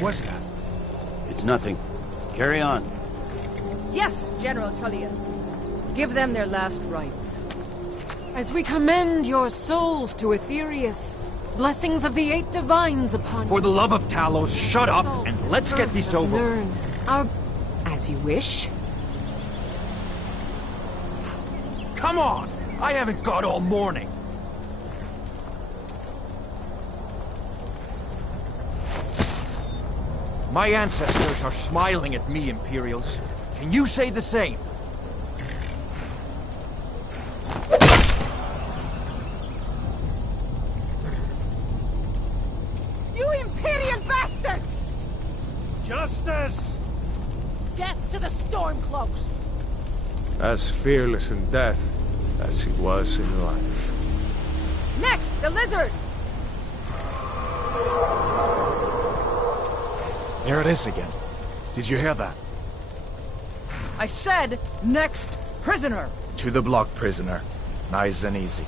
was that? It's nothing. Carry on. Yes, General Tullius. Give them their last rites. As we commend your souls to Aetherius, blessings of the eight divines upon you. For the love of Talos, shut up and let's get this over. Learn our... As you wish. Come on! I haven't got all morning. My ancestors are smiling at me, Imperials. Can you say the same? You Imperial bastards! Justice! Death to the Stormcloaks! As fearless in death as he was in life. Next, the lizard! There it is again. Did you hear that? I said, next prisoner! To the block, prisoner. Nice and easy.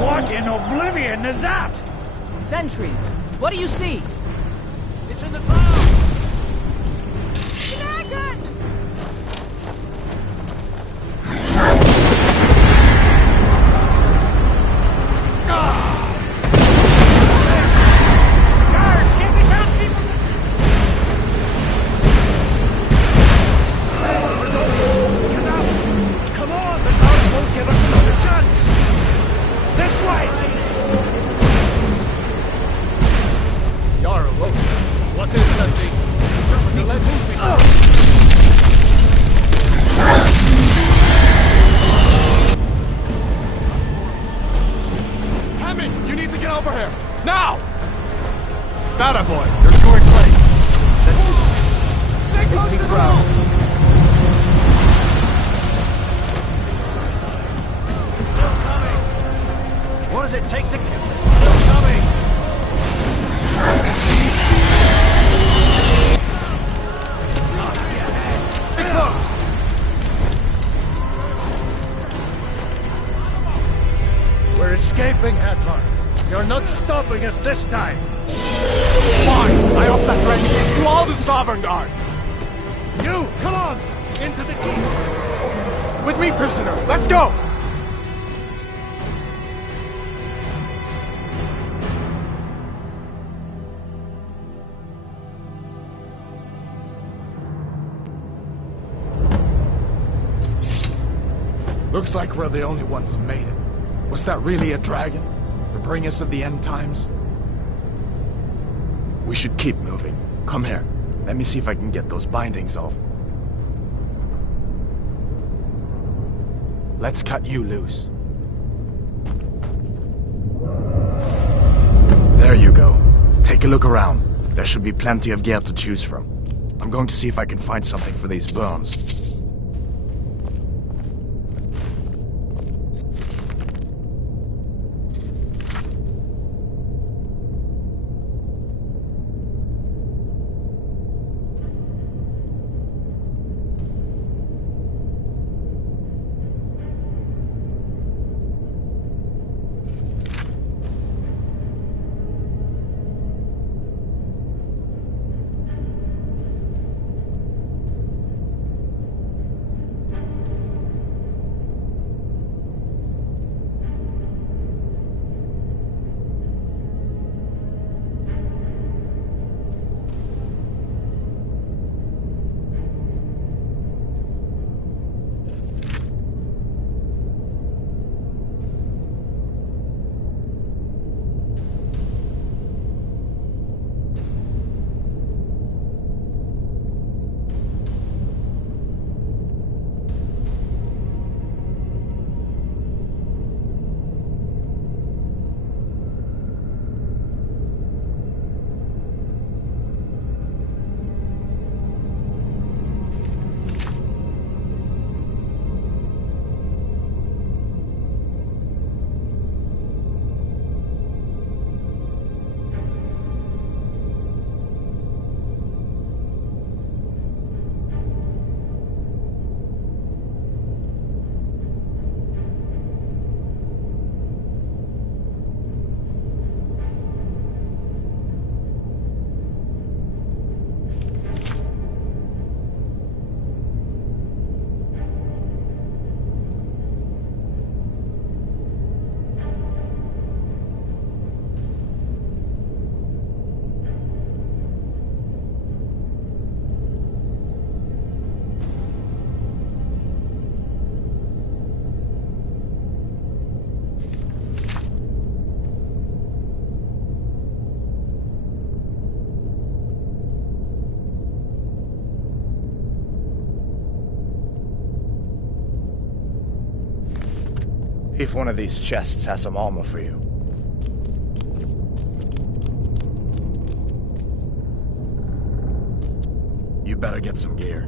What in oblivion is that? Sentries, what do you see? It's in the clouds! Dragon! Guards, get me down, people! Get out! Come on, the guards won't give us another chance! This way! Jarl, what is that thing? The legend we know. Hammond, you need to get over here! Now! Bada boy, you're doing great! That's it. Stay close to the ground! Still coming! What does it take to kill this? Still coming! Be close! We're escaping, Hadvar. You're not stopping us this time. Fine! I hope that dragon gives you all the Sovereign Guard! You, come on! Into the deep. With me, prisoner! Let's go! Looks like we're the only ones who made it. Was that really a dragon? To bring us of the end times? We should keep moving. Come here. Let me see if I can get those bindings off. Let's cut you loose. There you go. Take a look around. There should be plenty of gear to choose from. I'm going to see if I can find something for these bones. If one of these chests has some armor for you. You better get some gear.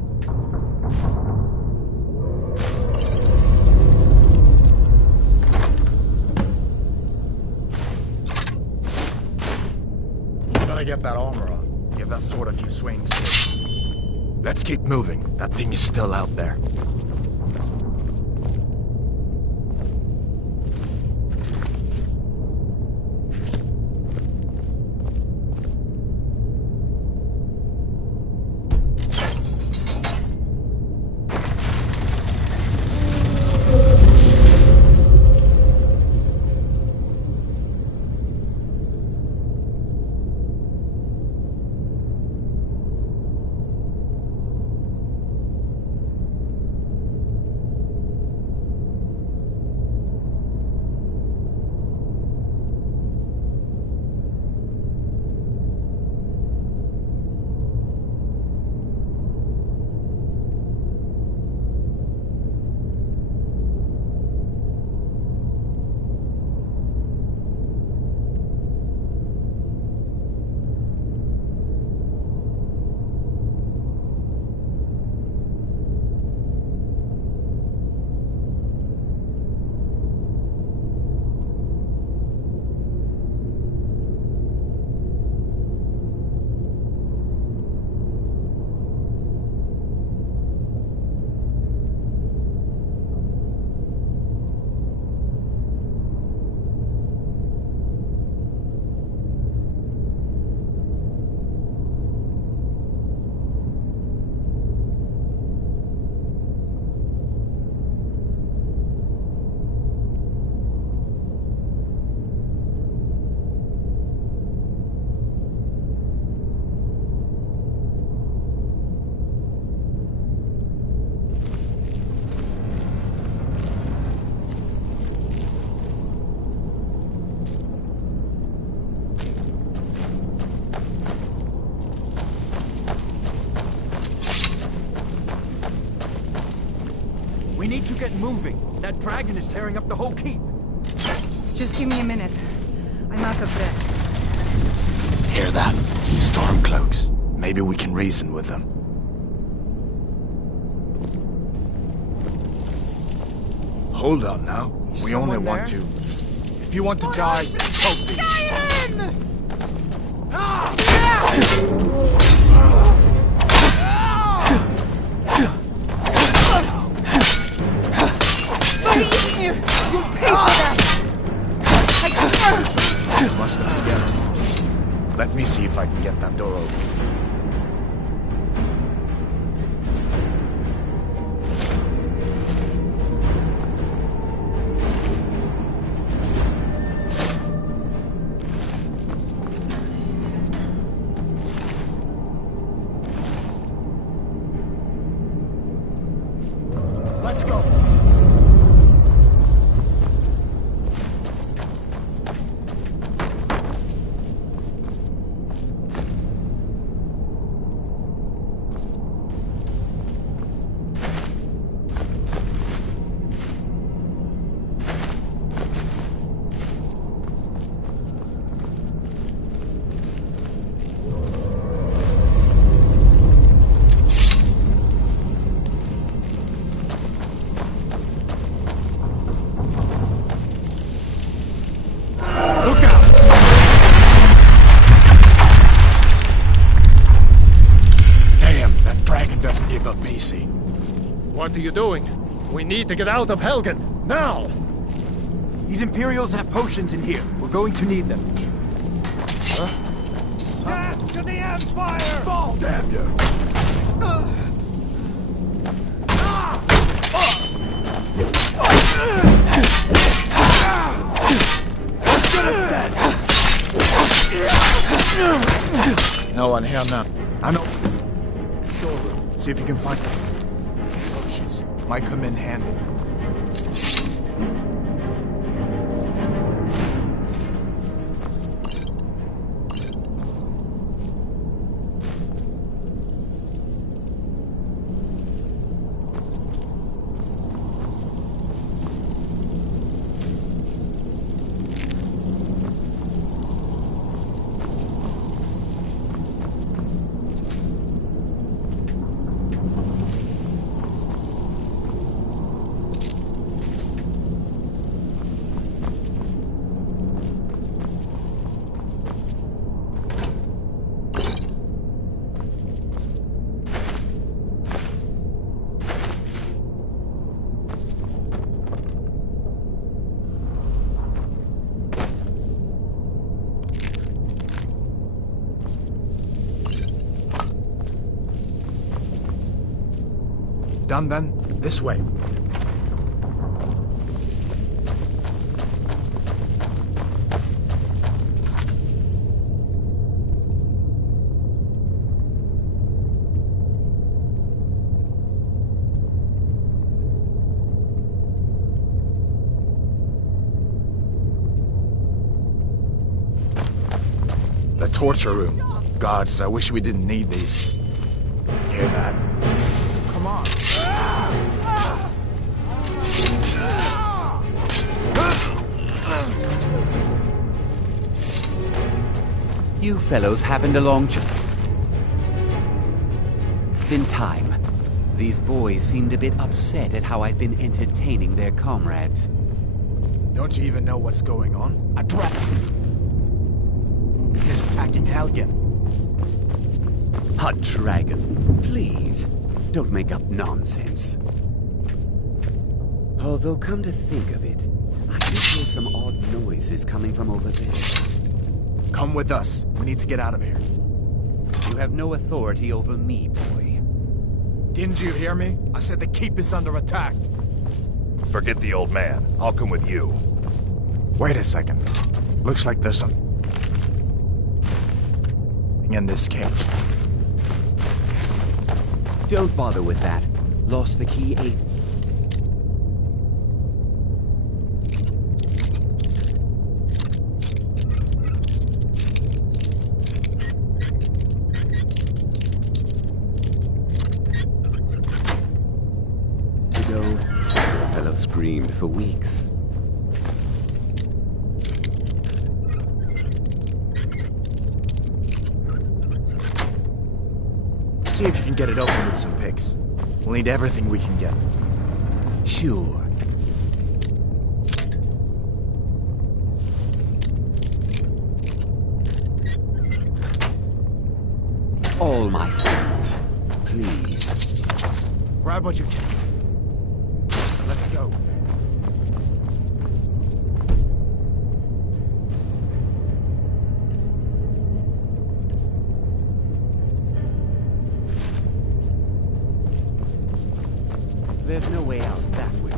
Better get that armor on. Give that sword a few swings. Let's keep moving. That thing is still out there. We need to get moving. That dragon is tearing up the whole keep. Just give me a minute. I'm out of breath. Hear that? Stormcloaks. Maybe we can reason with them. Hold on now. We only someone want there? to... If you want to die, so be it. Skyrim! Must have scared him. Let me see if I can get that door open. Let's go. What are you doing? We need to get out of Helgen, now! These Imperials have potions in here. We're going to need them. Death to the Empire! Fall, damn you! No one here now. I know. Storeroom. See if you can find potions. Might come in handy. done then? This way. The torture room. Gods, I wish we didn't need these. Hear that? Come on. You fellows happened along in time. These boys seemed a bit upset at how I've been entertaining their comrades. Don't you even know what's going on? A dragon is attacking Helgen. A dragon, please. Don't make up nonsense. Although, come to think of it, I can hear some odd noises coming from over there. Come with us. We need to get out of here. You have no authority over me, boy. Didn't you hear me? I said the keep is under attack. Forget the old man. I'll come with you. Wait a second. Looks like there's some in this cage. Don't bother with that. Lost the key 8. Ago, the fellow screamed for weeks. See if you can get it open with some picks. We'll need everything we can get. Sure. All my things, please. Grab what you can. Let's go. There's no way out that way.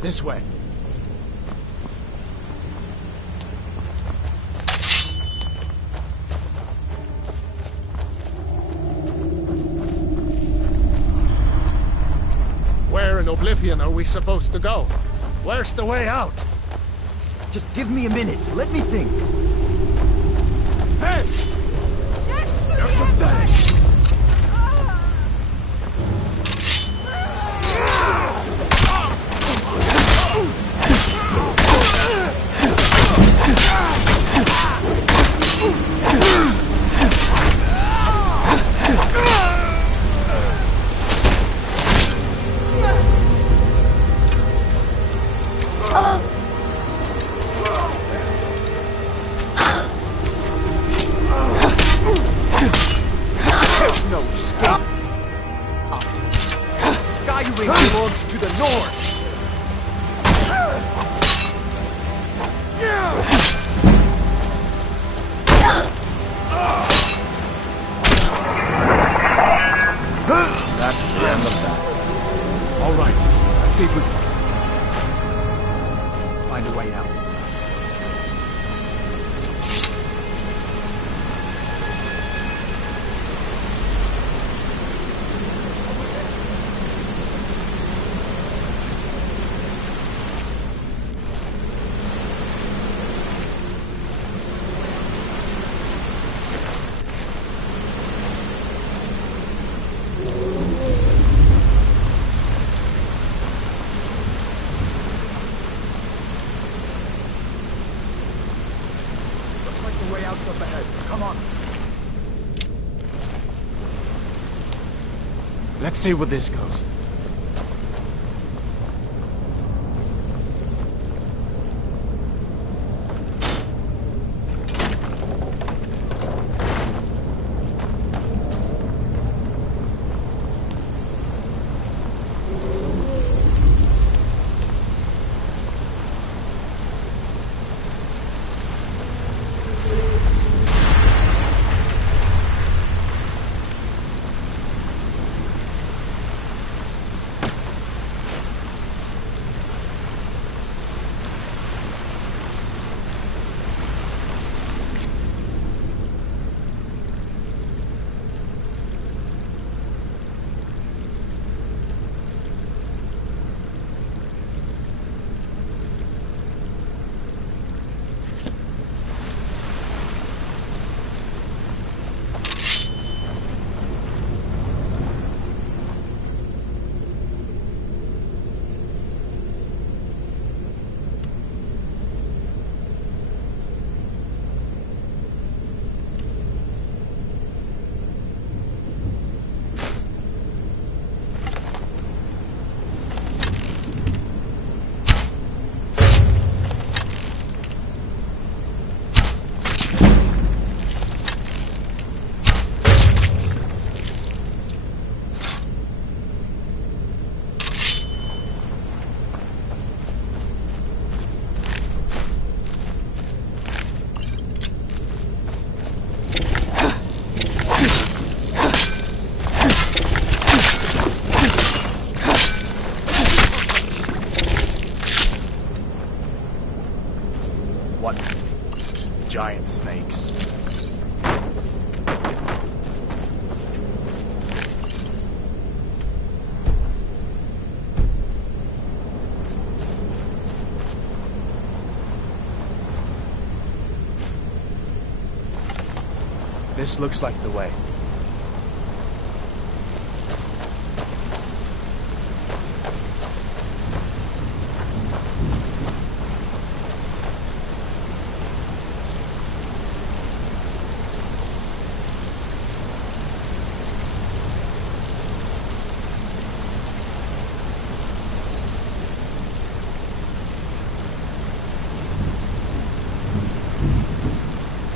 This way. Where in Oblivion are we supposed to go? Where's the way out? Just give me a minute. Let me think. Hey! No escape. Skyrim belongs to the north. That's the end of that. All right, let's see if we can find a way out. ahead. Come on. Let's see where this goes. What? These giant snakes. This looks like the way.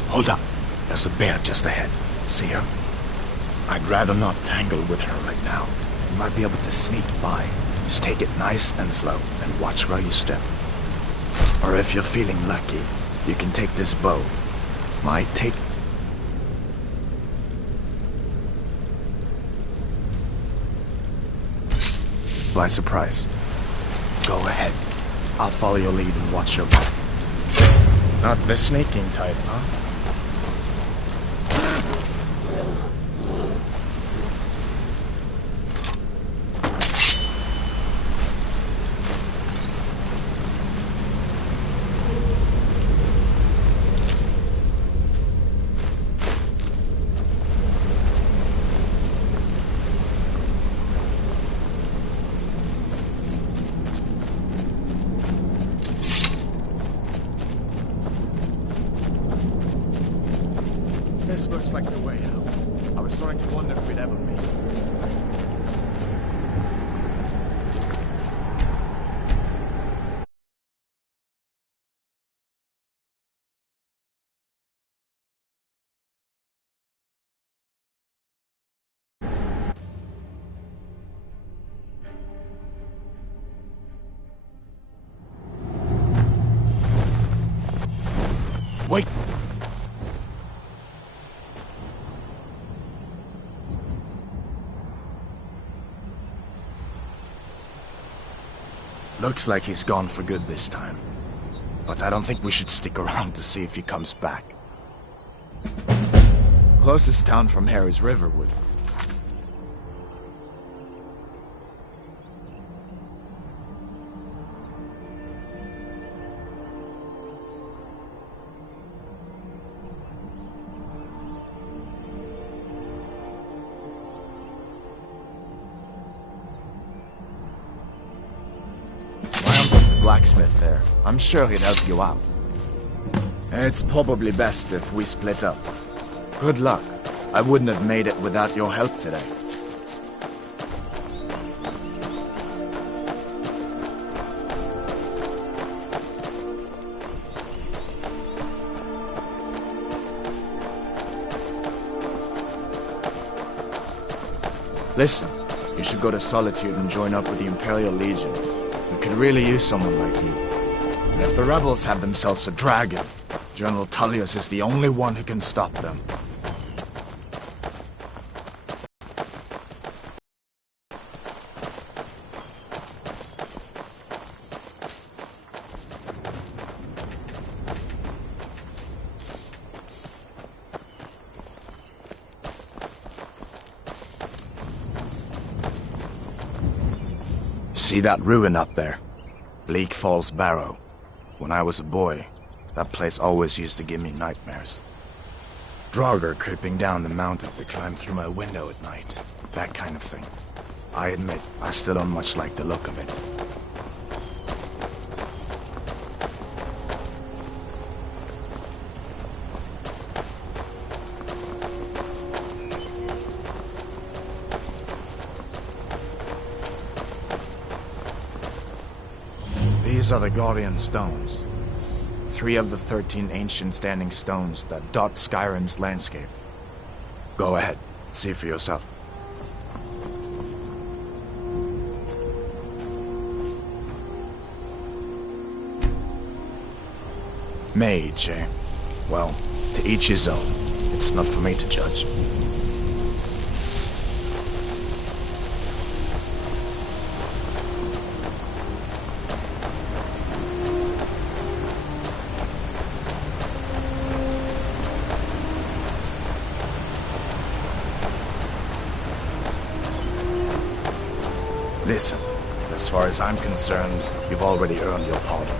Hold up. There's a bear just ahead. See her? I'd rather not tangle with her right now. You might be able to sneak by. Just take it nice and slow, and watch where you step. Or if you're feeling lucky, you can take this bow. Might take... by surprise. Go ahead. I'll follow your lead and watch your back. Not the sneaking type, huh? This looks like the way out. I was starting to wonder if we'd ever meet. Wait! Looks like he's gone for good this time. But I don't think we should stick around to see if he comes back. Closest town from here is Riverwood. Blacksmith there. I'm sure he'd help you out. It's probably best if we split up. Good luck. I wouldn't have made it without your help today. Listen, you should go to Solitude and join up with the Imperial Legion. We could really use someone like you. And if the rebels have themselves a dragon, General Tullius is the only one who can stop them. See that ruin up there? Bleak Falls Barrow. When I was a boy, that place always used to give me nightmares. Draugr creeping down the mountain to climb through my window at night. That kind of thing. I admit, I still don't much like the look of it. These are the Gorian stones. 3 of the 13 ancient standing stones that dot Skyrim's landscape. Go ahead, see for yourself. Mage, eh? Well, to each his own. It's not for me to judge. Listen, as far as I'm concerned, you've already earned your pardon.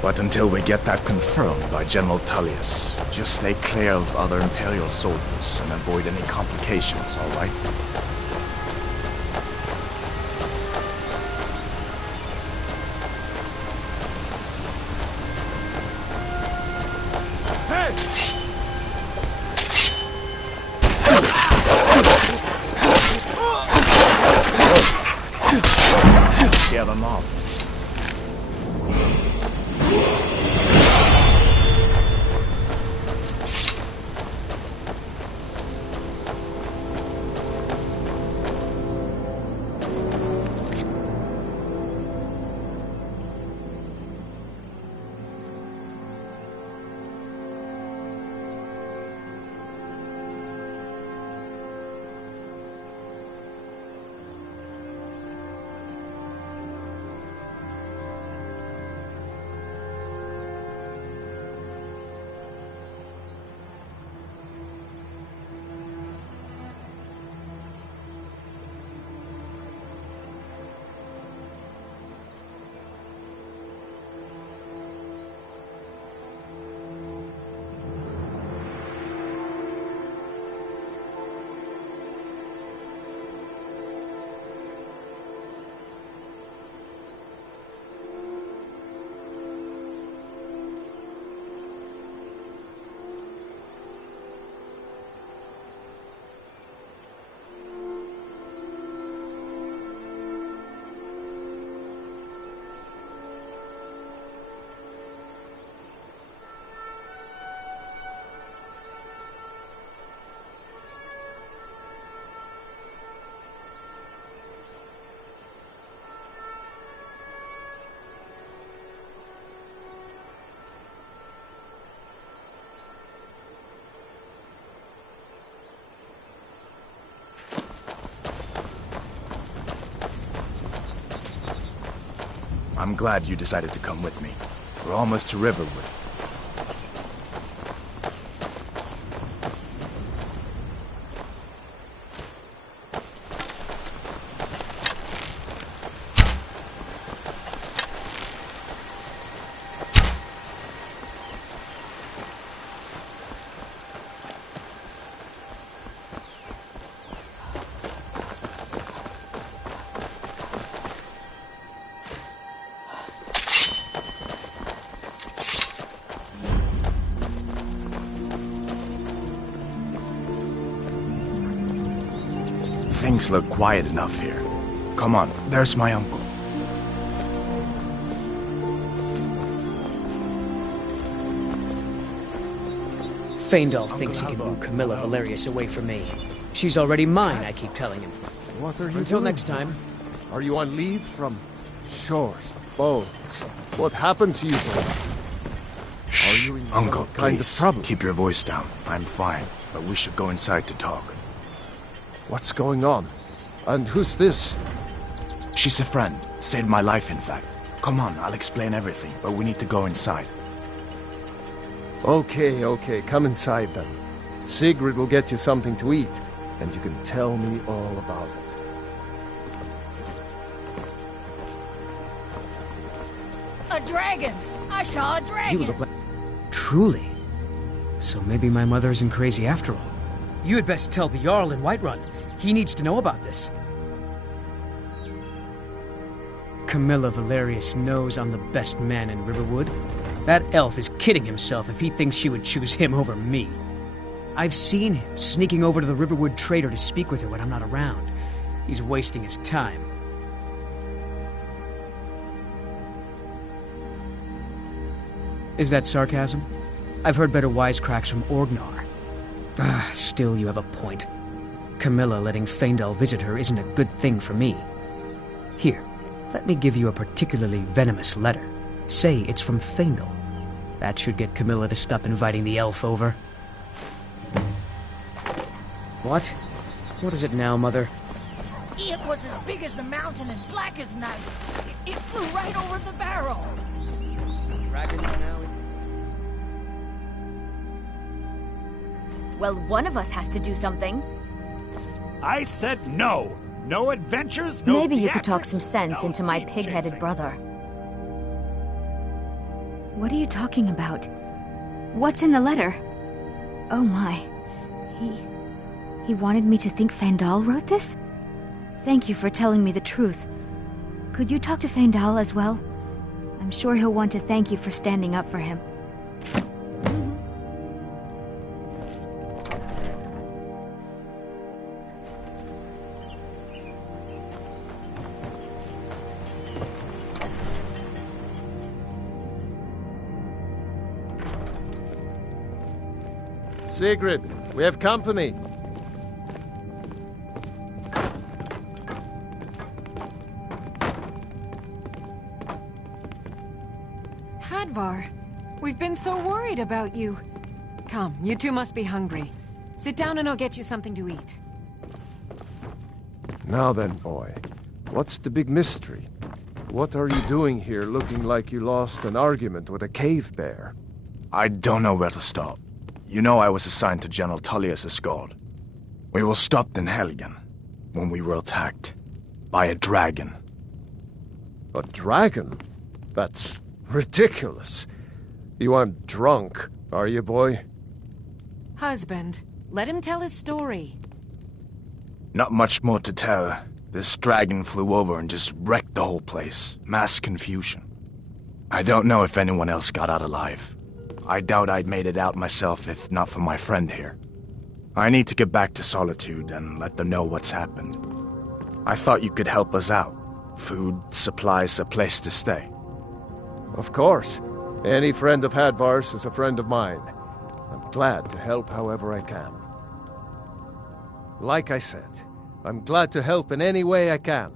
But until we get that confirmed by General Tullius, just stay clear of other Imperial soldiers and avoid any complications, all right? Scare them off. I'm glad you decided to come with me. We're almost to Riverwood. Things look quiet enough here. Come on, there's my uncle. Feindal thinks he can woo Camilla Valerius away from me. She's already mine, I keep telling him. What are you Until doing? next time. Are you on leave from shores, boats? What happened to you, boy? Shh, Are you in uncle, some kind of please, trouble? keep your voice down. I'm fine, but we should go inside to talk. What's going on? And who's this? She's a friend. Saved my life, in fact. Come on, I'll explain everything, but we need to go inside. Okay, come inside then. Sigrid will get you something to eat, and you can tell me all about it. A dragon! I saw a dragon! You look like... Truly? So maybe my mother isn't crazy after all. You had best tell the Jarl in Whiterun. He needs to know about this. Camilla Valerius knows I'm the best man in Riverwood. That elf is kidding himself if he thinks she would choose him over me. I've seen him sneaking over to the Riverwood trader to speak with her when I'm not around. He's wasting his time. Is that sarcasm? I've heard better wisecracks from Orgnar. Still you have a point. Camilla letting Feindal visit her isn't a good thing for me. Here, let me give you a particularly venomous letter. Say it's from Feindal. That should get Camilla to stop inviting the elf over. What? What is it now, Mother? It was as big as the mountain and black as night. It flew right over the barrel. Dragons now? Well, one of us has to do something. I said no! No adventures, no Maybe you could talk theatrics, some sense no into my people pig-headed chasing. brother. What are you talking about? What's in the letter? Oh my. He wanted me to think Feindal wrote this? Thank you for telling me the truth. Could you talk to Feindal as well? I'm sure he'll want to thank you for standing up for him. Sigrid, we have company. Hadvar, we've been so worried about you. Come, you two must be hungry. Sit down and I'll get you something to eat. Now then, boy, what's the big mystery? What are you doing here looking like you lost an argument with a cave bear? I don't know where to start. You know I was assigned to General Tullius' guard. We were stopped in Helgen when we were attacked by a dragon. A dragon? That's ridiculous. You aren't drunk, are you, boy? Husband, let him tell his story. Not much more to tell. This dragon flew over and just wrecked the whole place. Mass confusion. I don't know if anyone else got out alive. I doubt I'd made it out myself if not for my friend here. I need to get back to Solitude and let them know what's happened. I thought you could help us out. Food, supplies, a place to stay. Of course. Any friend of Hadvar's is a friend of mine. I'm glad to help however I can. Like I said, I'm glad to help in any way I can.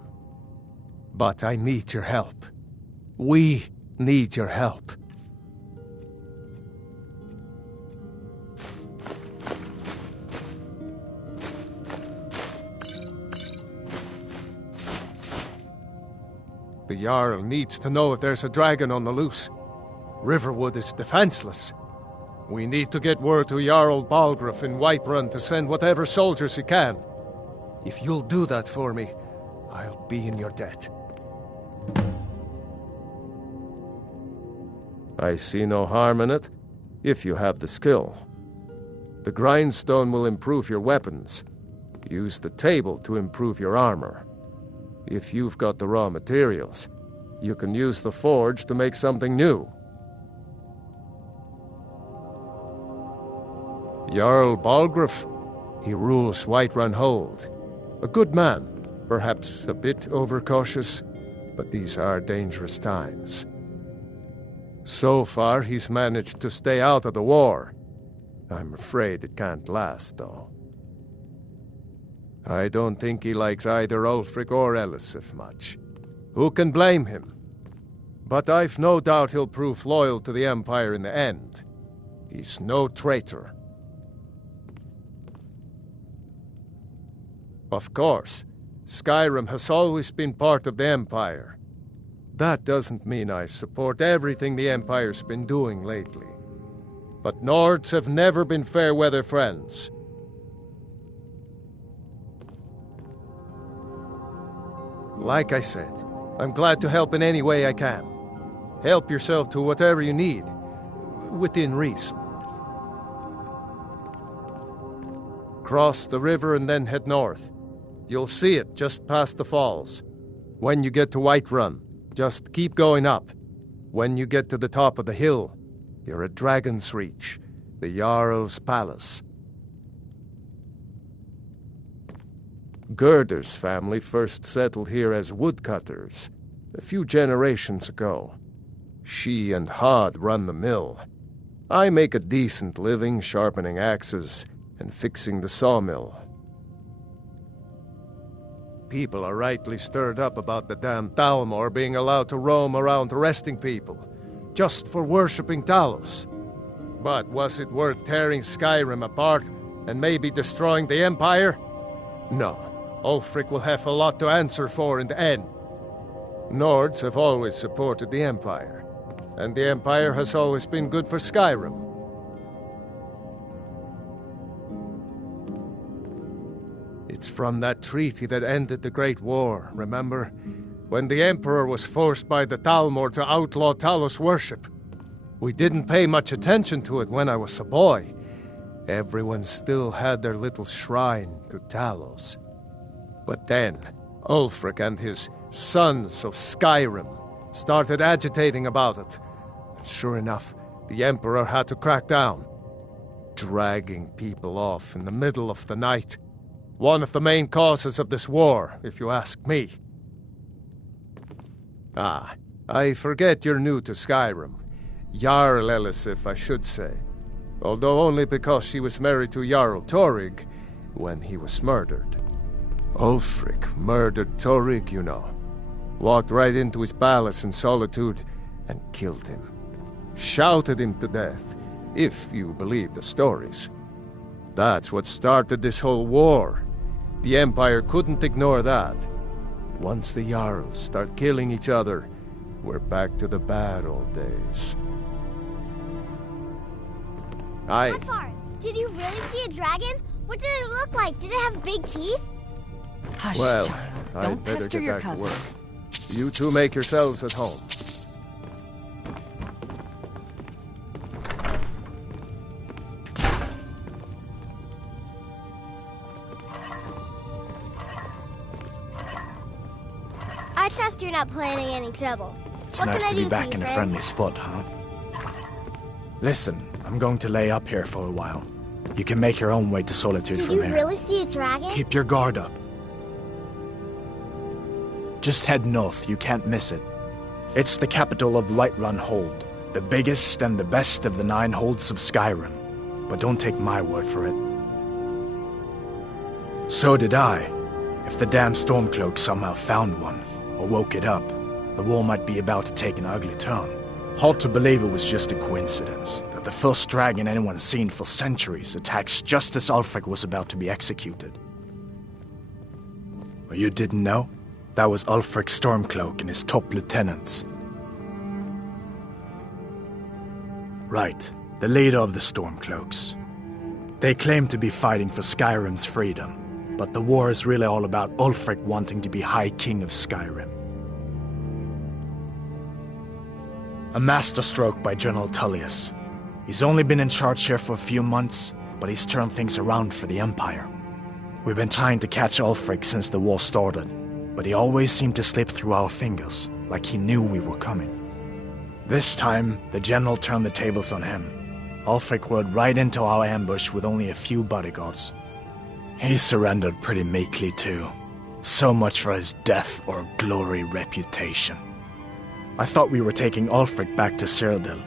But I need your help. We need your help. The Jarl needs to know if there's a dragon on the loose. Riverwood is defenseless. We need to get word to Jarl Balgruuf in Whiterun to send whatever soldiers he can. If you'll do that for me, I'll be in your debt. I see no harm in it, if you have the skill. The grindstone will improve your weapons. Use the table to improve your armor. If you've got the raw materials, you can use the forge to make something new. Jarl Balgruuf, he rules Whiterun Hold. A good man, perhaps a bit overcautious, but these are dangerous times. So far, he's managed to stay out of the war. I'm afraid it can't last, though. I don't think he likes either Ulfric or Elisif much. Who can blame him? But I've no doubt he'll prove loyal to the Empire in the end. He's no traitor. Of course, Skyrim has always been part of the Empire. That doesn't mean I support everything the Empire's been doing lately. But Nords have never been fair-weather friends. Like I said, I'm glad to help in any way I can. Help yourself to whatever you need, within reason. Cross the river and then head north. You'll see it just past the falls. When you get to Whiterun, just keep going up. When you get to the top of the hill, you're at Dragon's Reach, the Jarl's palace. Gerder's family first settled here as woodcutters, a few generations ago. She and Hod run the mill. I make a decent living sharpening axes and fixing the sawmill. People are rightly stirred up about the damn Thalmor being allowed to roam around arresting people, just for worshipping Talos. But was it worth tearing Skyrim apart and maybe destroying the Empire? No. Ulfric will have a lot to answer for in the end. Nords have always supported the Empire, and the Empire has always been good for Skyrim. It's from that treaty that ended the Great War, remember? When the Emperor was forced by the Thalmor to outlaw Talos worship. We didn't pay much attention to it when I was a boy. Everyone still had their little shrine to Talos. But then, Ulfric and his Sons of Skyrim started agitating about it. And sure enough, the Emperor had to crack down. Dragging people off in the middle of the night. One of the main causes of this war, if you ask me. Ah, I forget you're new to Skyrim. Jarl Elisif, I should say. Although only because she was married to Jarl Torrig when he was murdered. Ulfric murdered Torrig, you know. Walked right into his palace in solitude and killed him. Shouted him to death, if you believe the stories. That's what started this whole war. The Empire couldn't ignore that. Once the Jarls start killing each other, we're back to the bad old days. Godfar, did you really see a dragon? What did it look like? Did it have big teeth? Hush, well, child. I'd Don't better pester get your back cousin. to work. You two make yourselves at home. I trust you're not planning any trouble. It's What nice can I to be do for back you, in a friend? friendly spot, huh? Listen, I'm going to lay up here for a while. You can make your own way to Solitude Did from you here. really see a dragon? Keep your guard up. Just head north, you can't miss it. It's the capital of Whiterun Hold, the biggest and the best of the 9 holds of Skyrim. But don't take my word for it. So did I. If the damn Stormcloak somehow found one, or woke it up, the war might be about to take an ugly turn. Hard to believe it was just a coincidence, that the first dragon anyone's seen for centuries attacks just as Ulfric was about to be executed. Or you didn't know? That was Ulfric's Stormcloak and his top lieutenants. Right, the leader of the Stormcloaks. They claim to be fighting for Skyrim's freedom, but the war is really all about Ulfric wanting to be High King of Skyrim. A masterstroke by General Tullius. He's only been in charge here for a few months, but he's turned things around for the Empire. We've been trying to catch Ulfric since the war started, but he always seemed to slip through our fingers, like he knew we were coming. This time, the General turned the tables on him. Ulfric rode right into our ambush with only a few bodyguards. He surrendered pretty meekly too. So much for his death or glory reputation. I thought we were taking Ulfric back to Cyrodiil,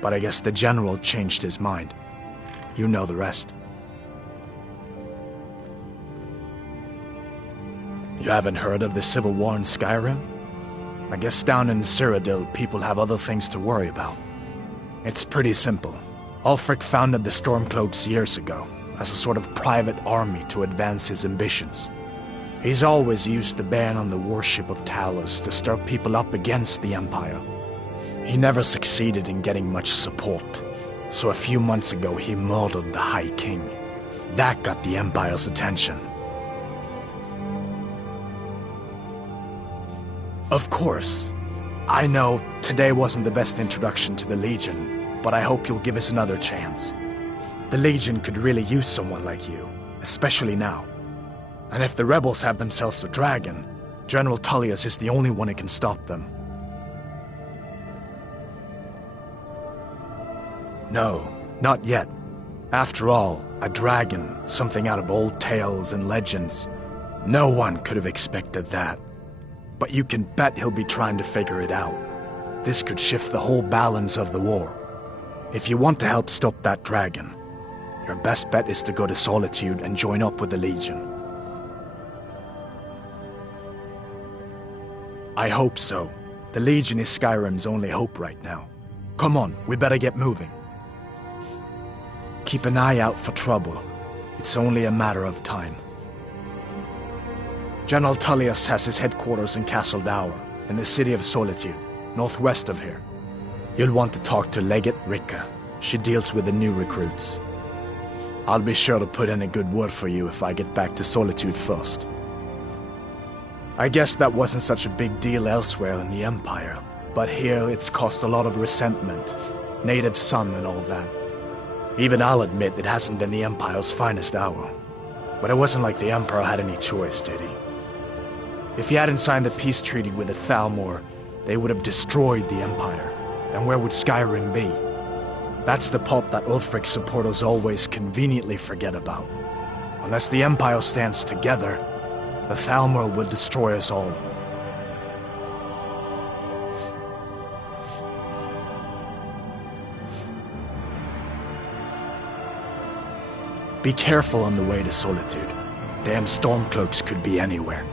but I guess the general changed his mind. You know the rest. You haven't heard of the civil war in Skyrim? I guess down in Cyrodiil, people have other things to worry about. It's pretty simple. Ulfric founded the Stormcloaks years ago, as a sort of private army to advance his ambitions. He's always used the ban on the worship of Talos to stir people up against the Empire. He never succeeded in getting much support, so a few months ago he murdered the High King. That got the Empire's attention. Of course, I know today wasn't the best introduction to the Legion, but I hope you'll give us another chance. The Legion could really use someone like you, especially now. And if the rebels have themselves a dragon, General Tullius is the only one who can stop them. No, not yet. After all, a dragon, something out of old tales and legends. No one could have expected that. But you can bet he'll be trying to figure it out. This could shift the whole balance of the war. If you want to help stop that dragon, your best bet is to go to Solitude and join up with the Legion. I hope so. The Legion is Skyrim's only hope right now. Come on, we better get moving. Keep an eye out for trouble. It's only a matter of time. General Tullius has his headquarters in Castle Dower, in the city of Solitude, northwest of here. You'll want to talk to Legate Ricka. She deals with the new recruits. I'll be sure to put in a good word for you if I get back to Solitude first. I guess that wasn't such a big deal elsewhere in the Empire, but here it's caused a lot of resentment. Native son and all that. Even I'll admit it hasn't been the Empire's finest hour. But it wasn't like the Emperor had any choice, did he? If he hadn't signed the peace treaty with the Thalmor, they would have destroyed the Empire. And where would Skyrim be? That's the part that Ulfric's supporters always conveniently forget about. Unless the Empire stands together, the Thalmor will destroy us all. Be careful on the way to Solitude. Damn Stormcloaks could be anywhere.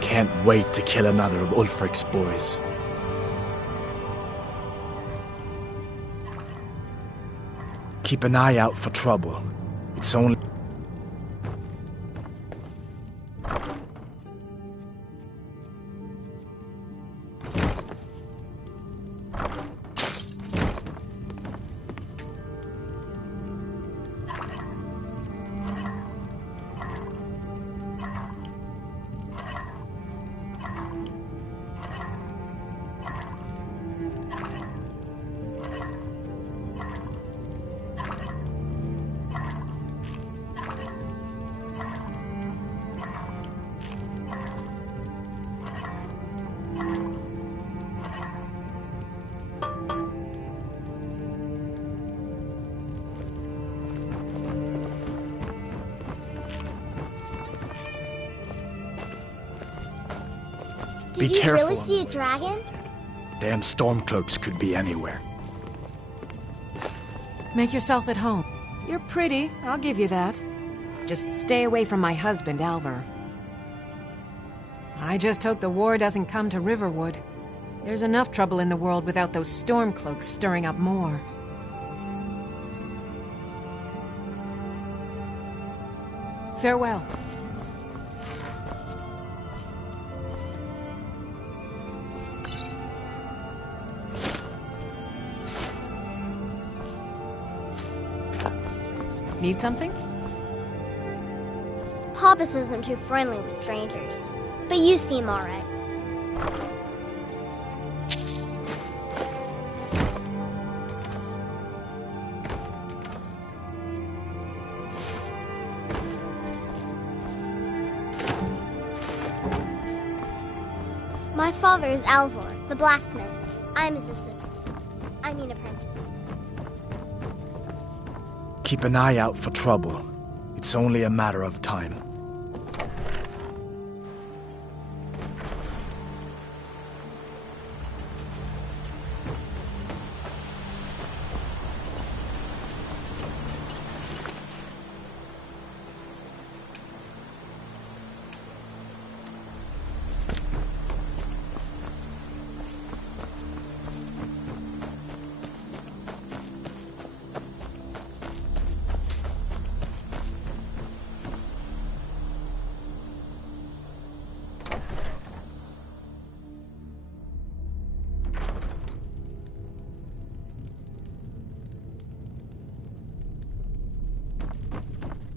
Can't wait to kill another of Ulfric's boys. Keep an eye out for trouble. It's only... Did you really see a dragon? Damn Stormcloaks could be anywhere. Make yourself at home. You're pretty, I'll give you that. Just stay away from my husband, Alvar. I just hope the war doesn't come to Riverwood. There's enough trouble in the world without those Stormcloaks stirring up more. Farewell. Need something? Papas isn't too friendly with strangers, but you seem alright. My father is Alvor, the blacksmith. I'm his assistant. Apprentice. Keep an eye out for trouble. It's only a matter of time.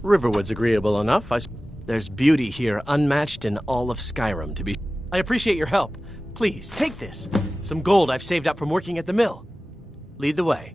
Riverwood's agreeable enough. There's beauty here unmatched in all of Skyrim, to be... I appreciate your help. Please, take this. Some gold I've saved up from working at the mill. Lead the way.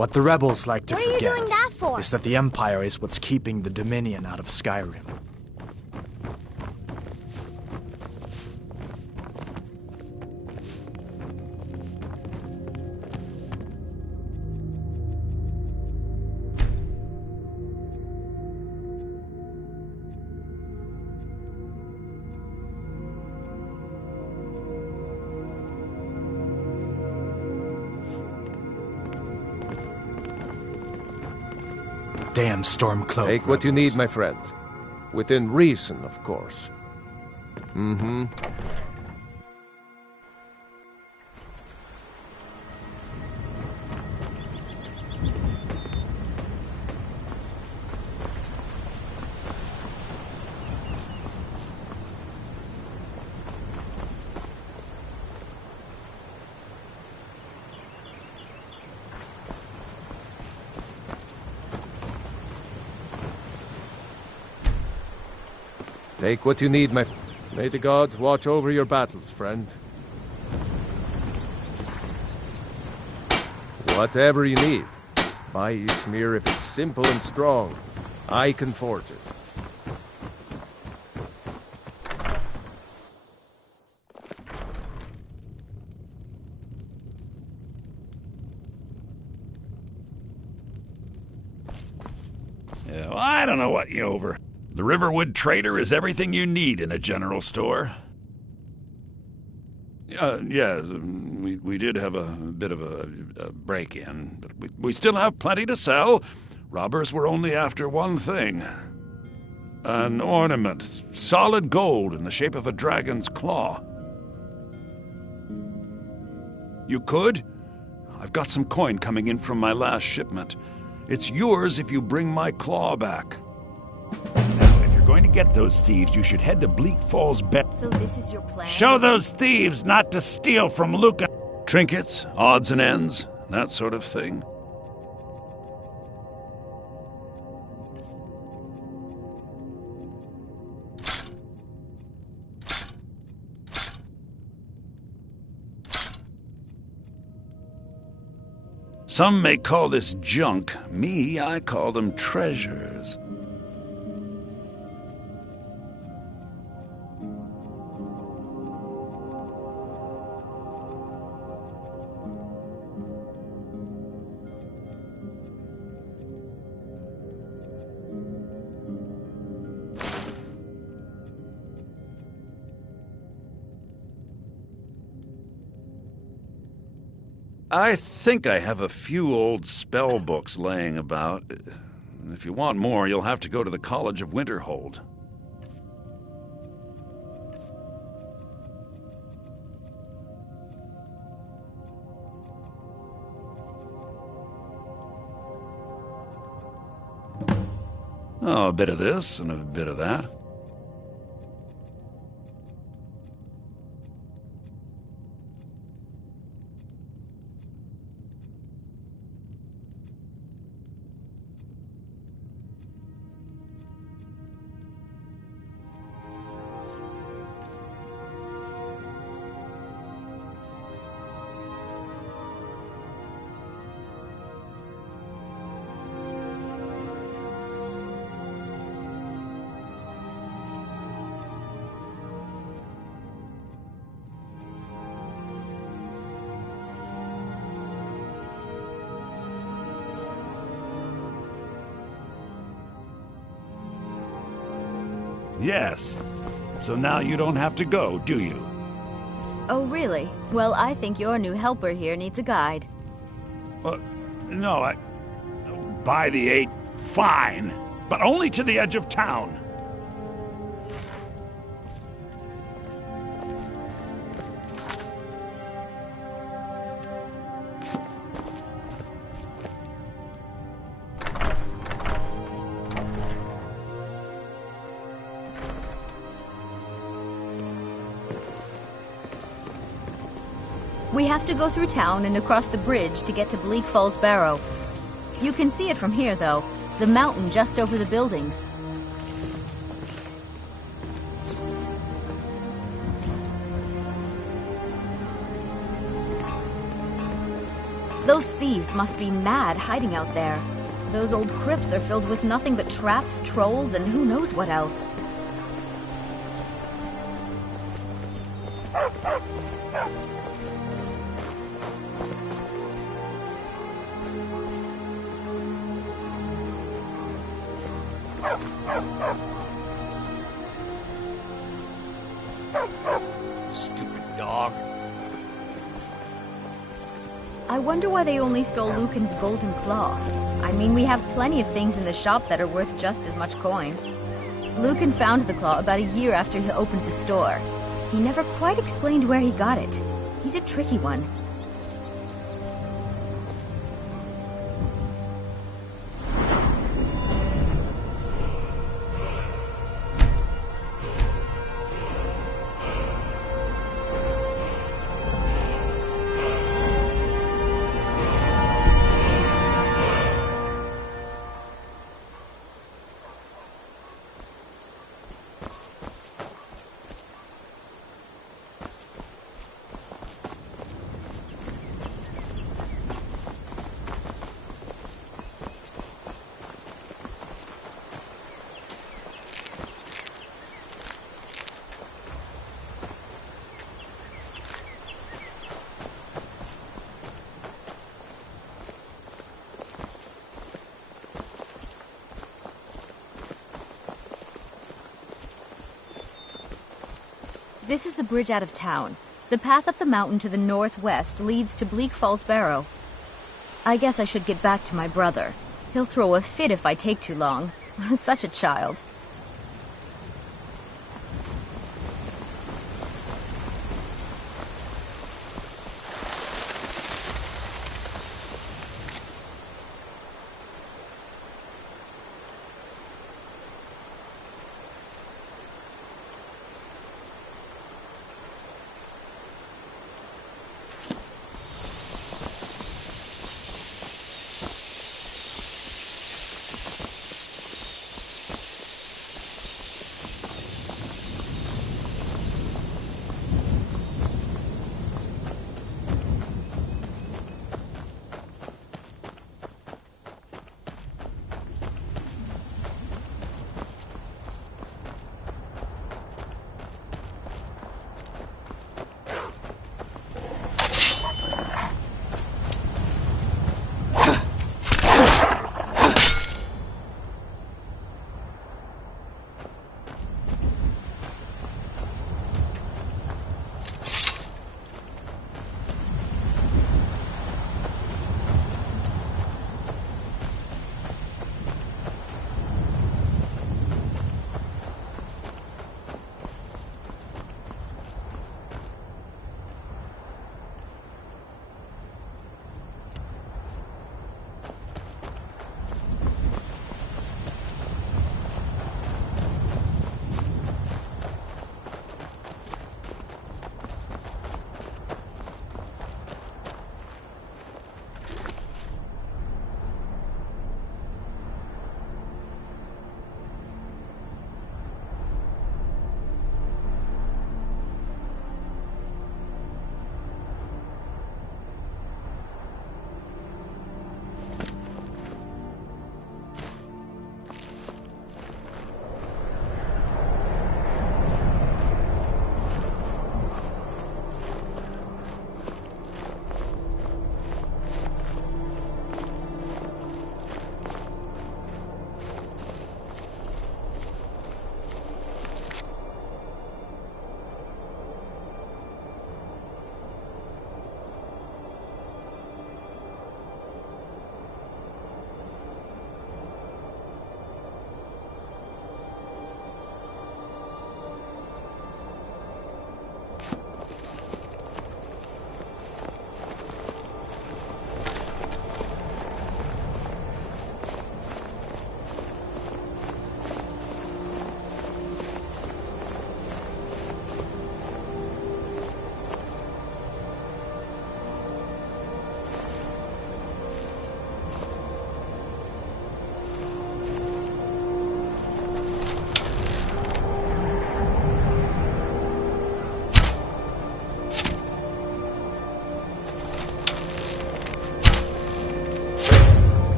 What the rebels like to What are you forget doing that for? is that the Empire is what's keeping the Dominion out of Skyrim. Damn Stormcloak. Take what you need, my friend. Within reason, of course. Mm-hmm. Take what you need, my... May the gods watch over your battles, friend. Whatever you need. Buy Ysmir if it's simple and strong. I can forge it. Yeah, well, I don't know what you over. The Riverwood Trader is everything you need in a general store. Yeah, we did have a bit of a break-in, but we still have plenty to sell. Robbers were only after one thing. An ornament, solid gold in the shape of a dragon's claw. You could? I've got some coin coming in from my last shipment. It's yours if you bring my claw back. Now, if you're going to get those thieves, you should head to Bleak Falls Bed. So this is your plan? Show those thieves not to steal from Luca. Trinkets, odds and ends, that sort of thing. Some may call this junk. Me, I call them treasures. I think I have a few old spell books laying about. If you want more, you'll have to go to the College of Winterhold. Oh, a bit of this and a bit of that. Yes. So now you don't have to go, do you? Oh, really? Well, I think your new helper here needs a guide. No, by the 8, fine. But only to the edge of town. We have to go through town and across the bridge to get to Bleak Falls Barrow. You can see it from here, though. The mountain just over the buildings. Those thieves must be mad hiding out there. Those old crypts are filled with nothing but traps, trolls, and who knows what else. Stupid dog. I wonder why they only stole Lucan's golden claw. I mean, we have plenty of things in the shop that are worth just as much coin. Lucan found the claw about a year after he opened the store. He never quite explained where he got it. He's a tricky one. This is the bridge out of town. The path up the mountain to the northwest leads to Bleak Falls Barrow. I guess I should get back to my brother. He'll throw a fit if I take too long. Such a child.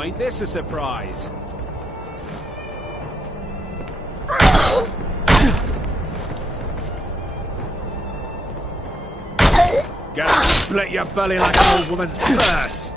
Now ain't this a surprise? Gonna split your belly like an old woman's purse!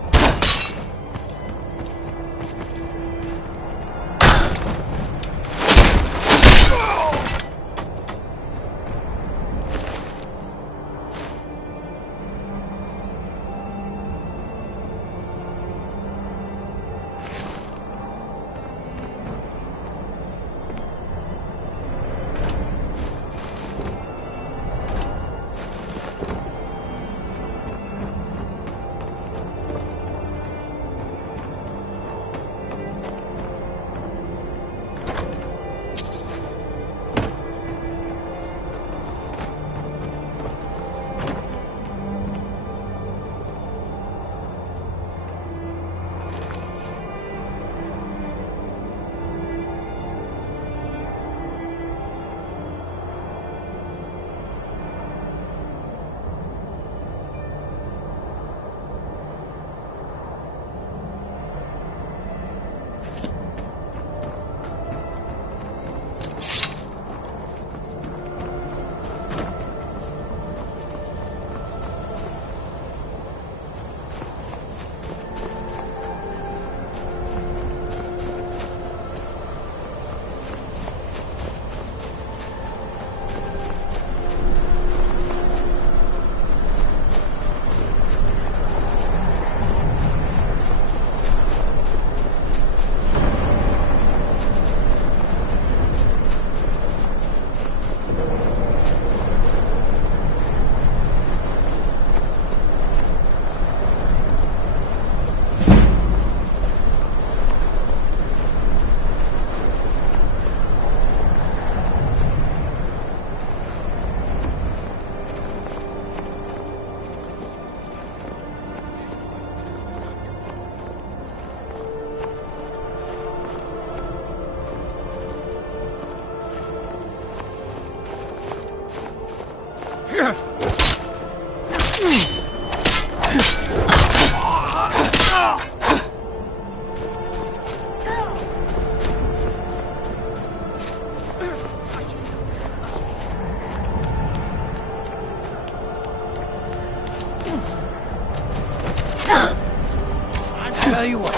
Tell you what,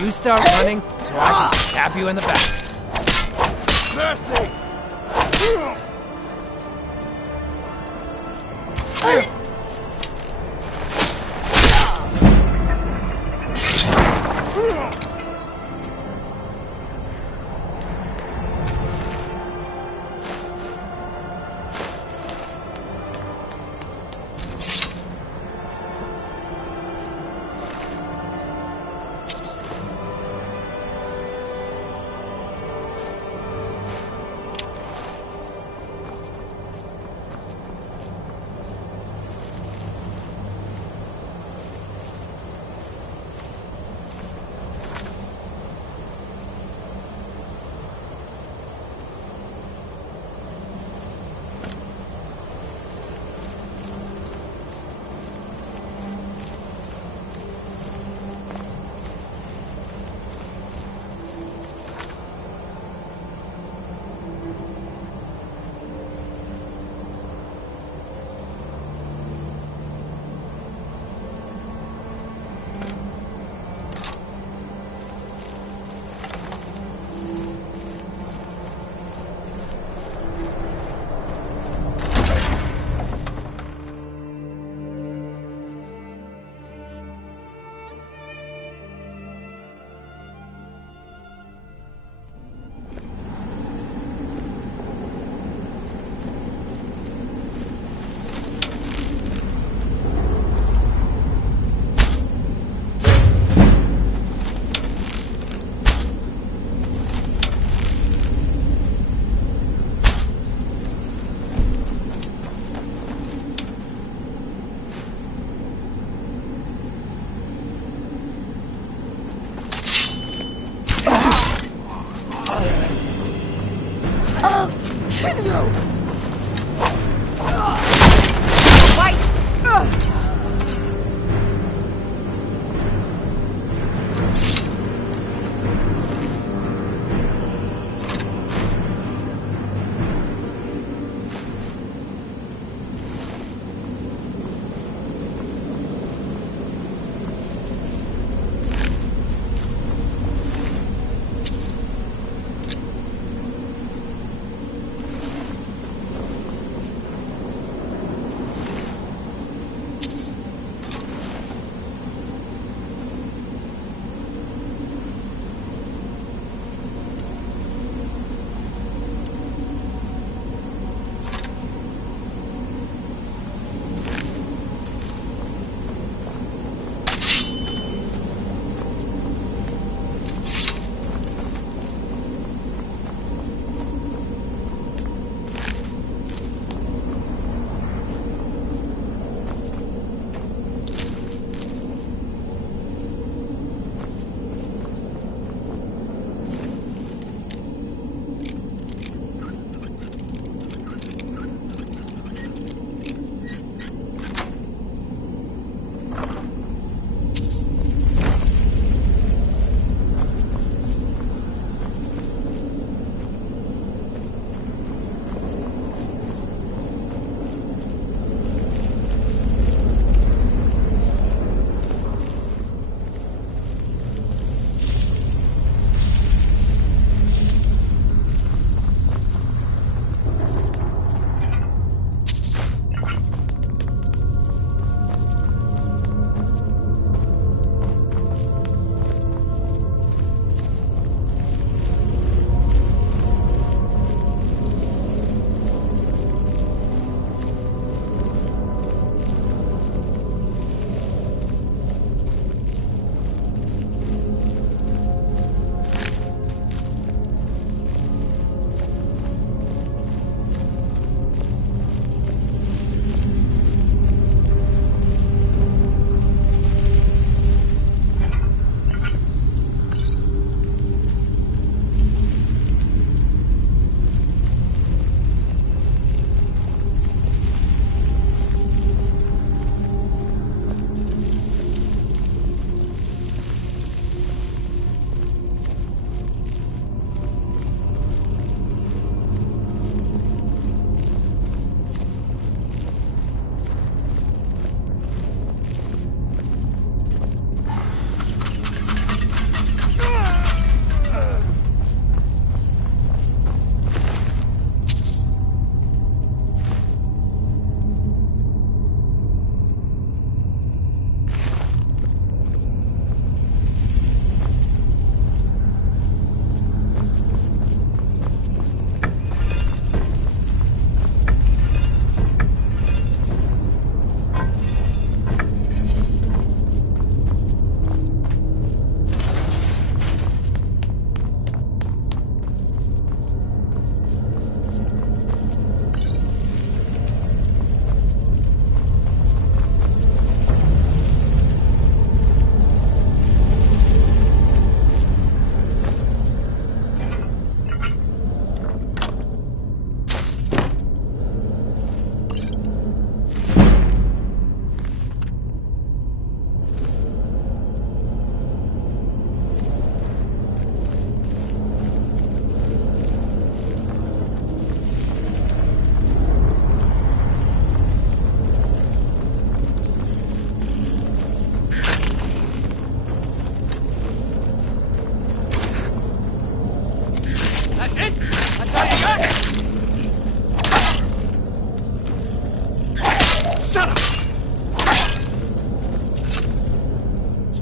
you start running so I can stab you in the back. Mercy!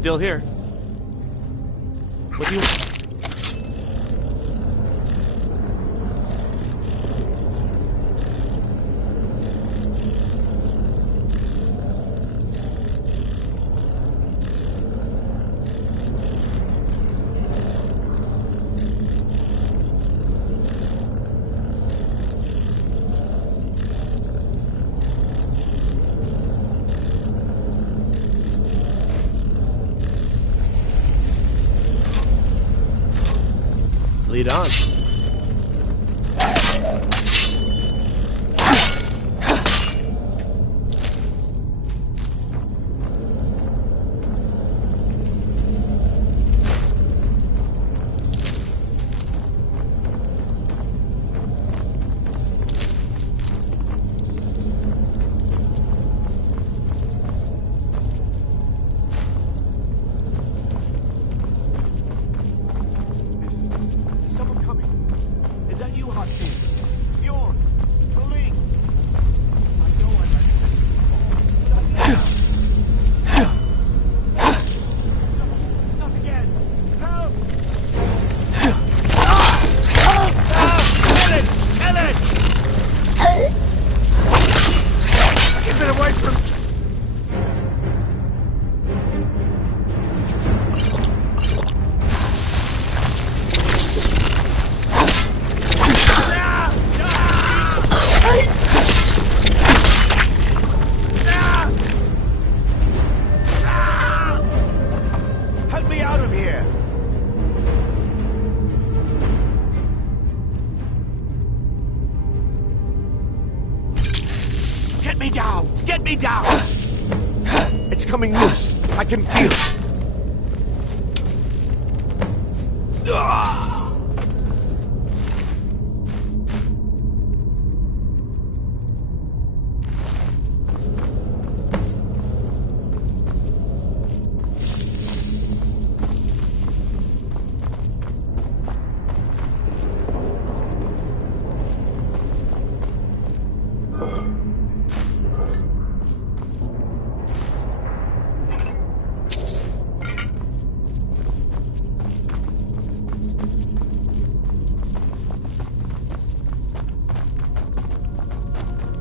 Still here. What do you... Lead on. Get me down! It's coming loose. I can feel it.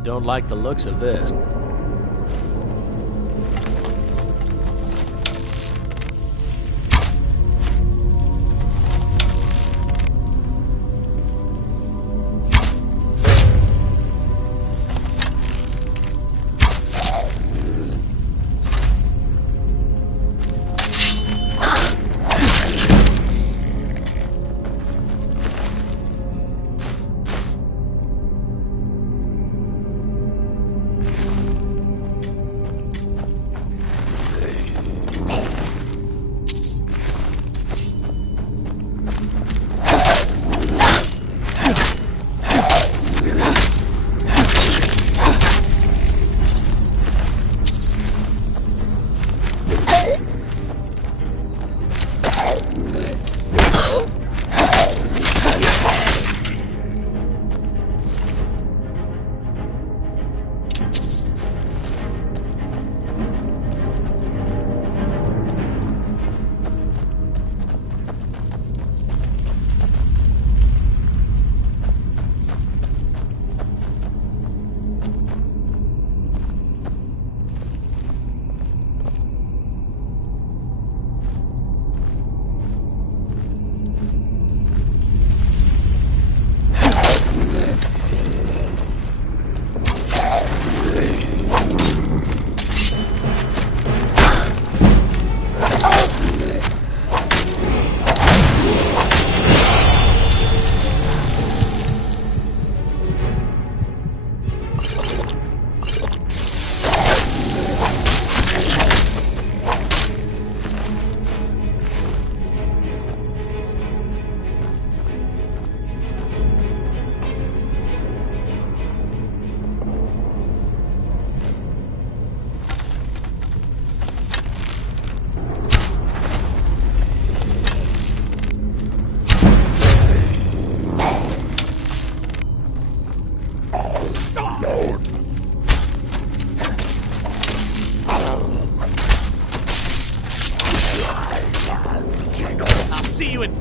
Don't like the looks of this.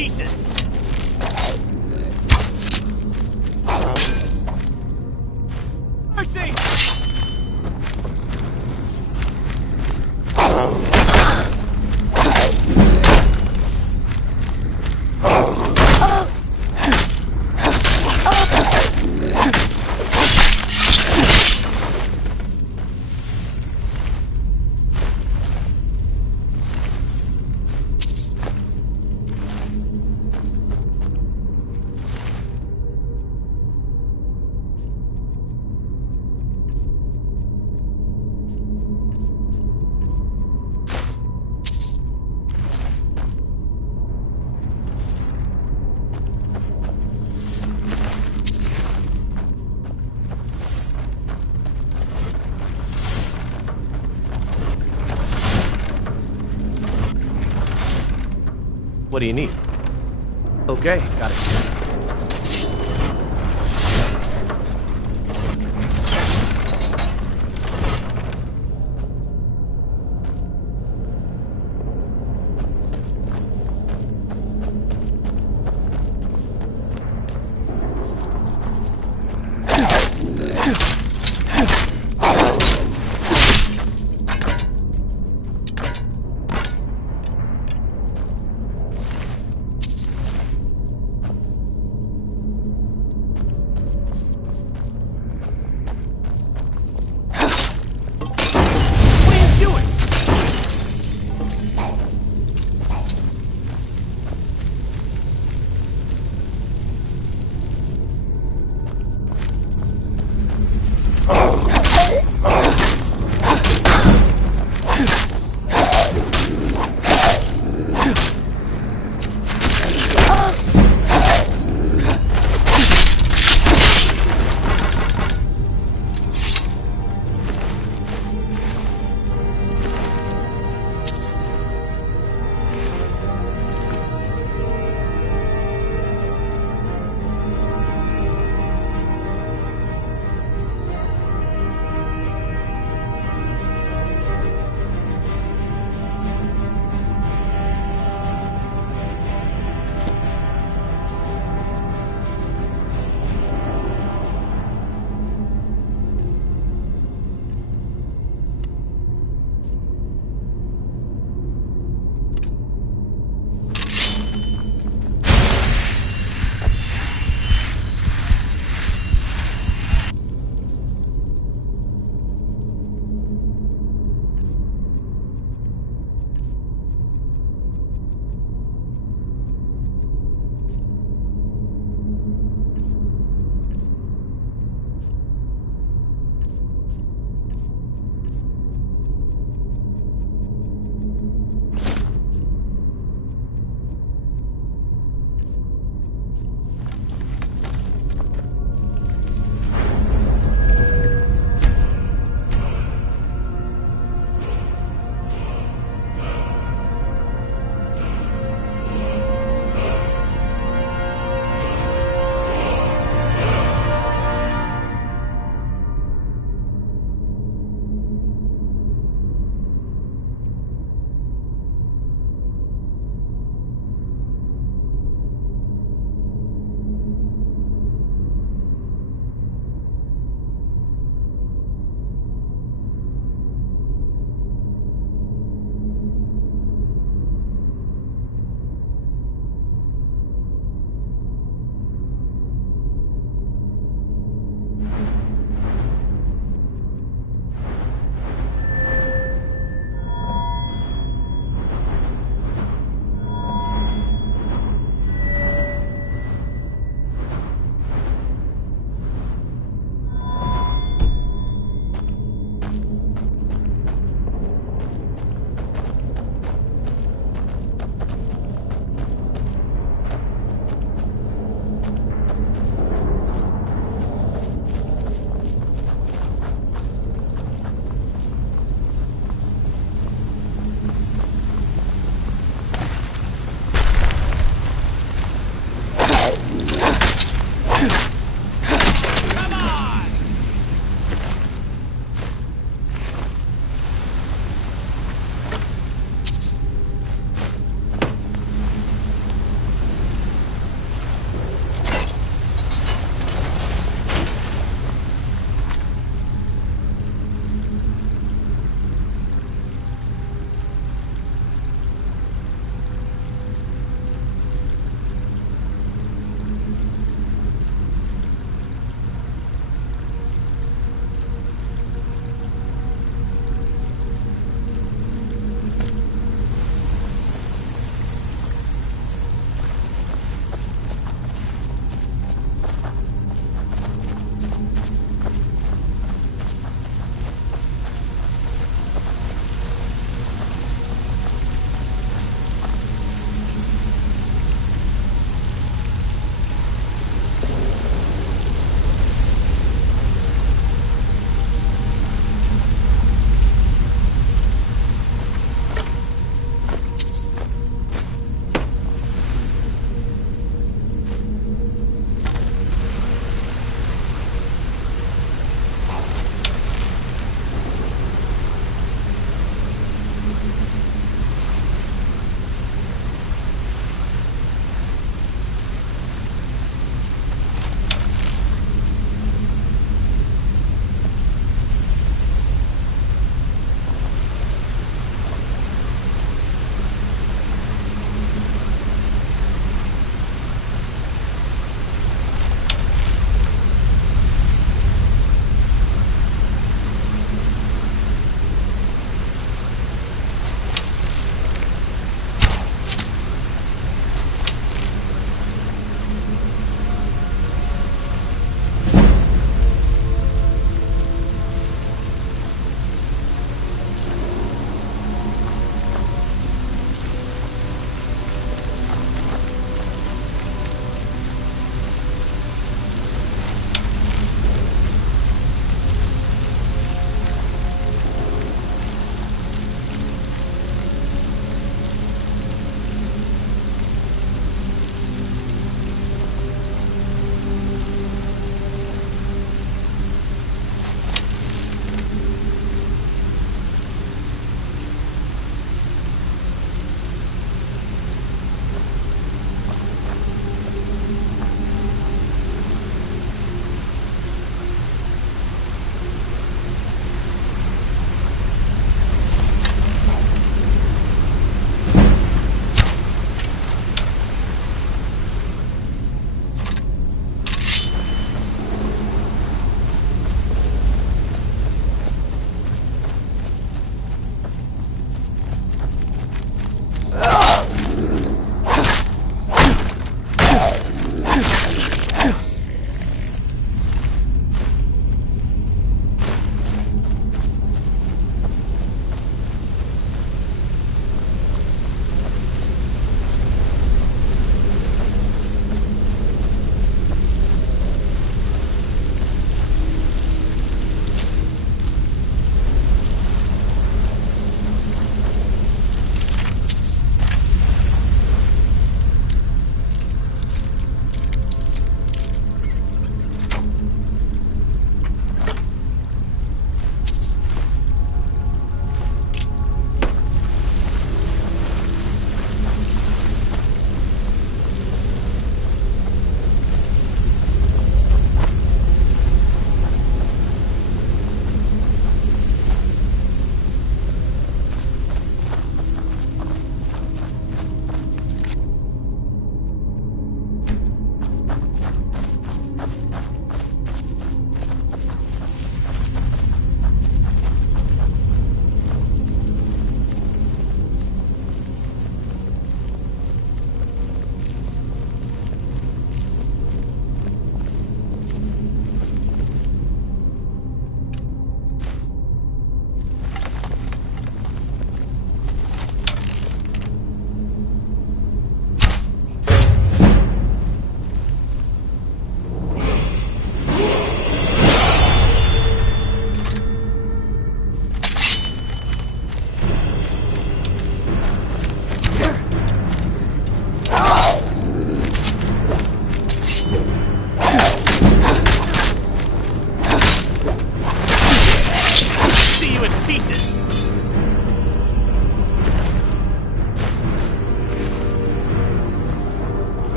pieces! Mercy! What do you need? Okay, got it.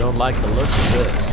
Don't like the looks of this.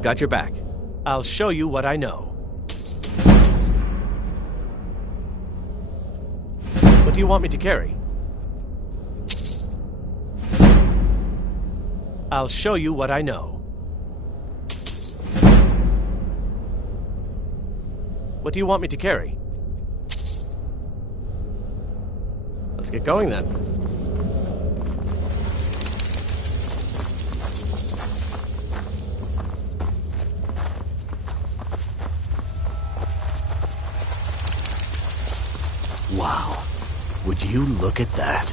I've got your back. I'll show you what I know. What do you want me to carry? I'll show you what I know. What do you want me to carry? Let's get going then. Wow. Would you look at that?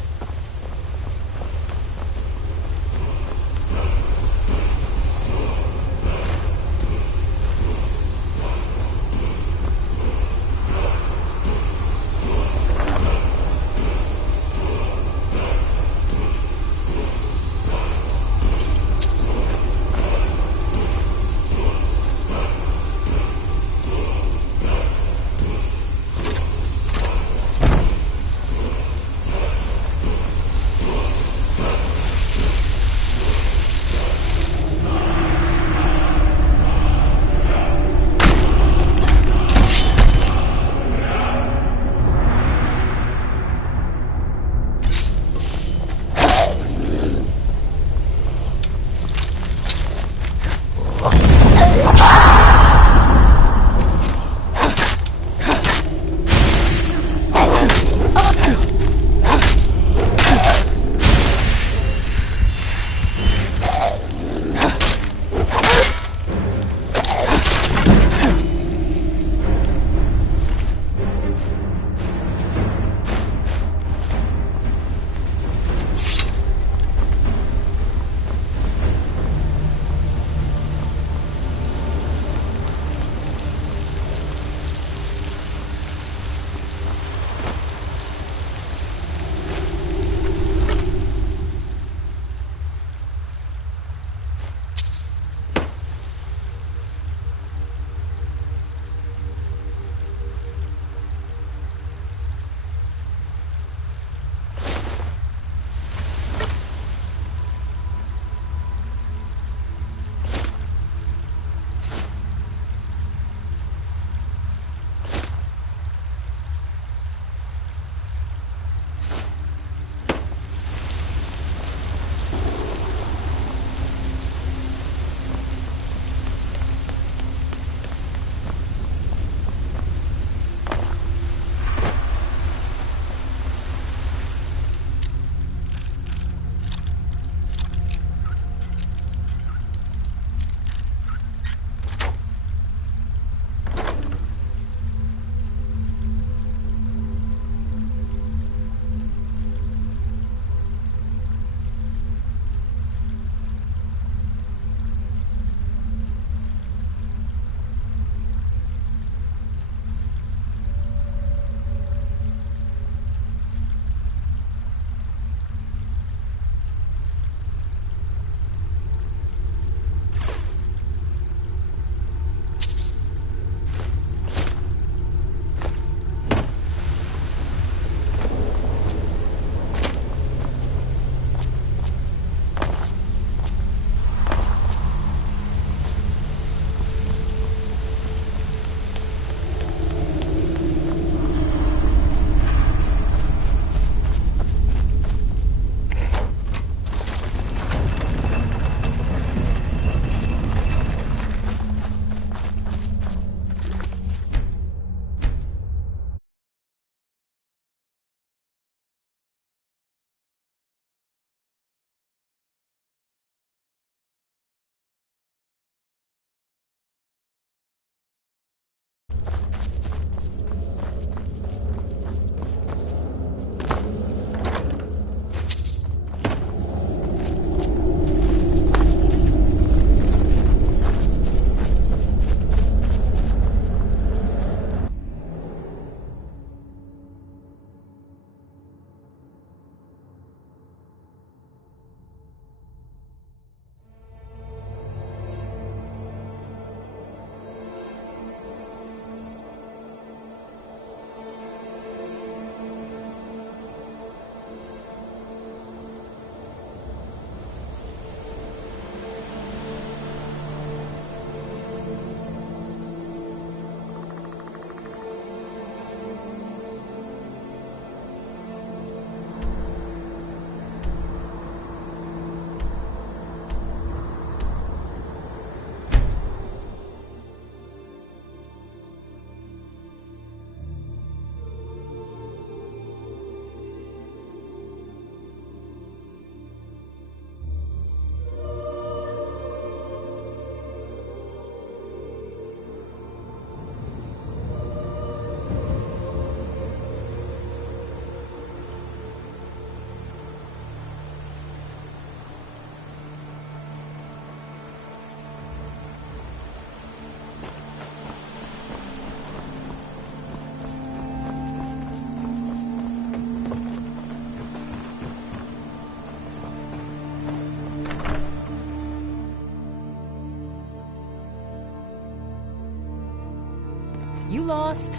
lost?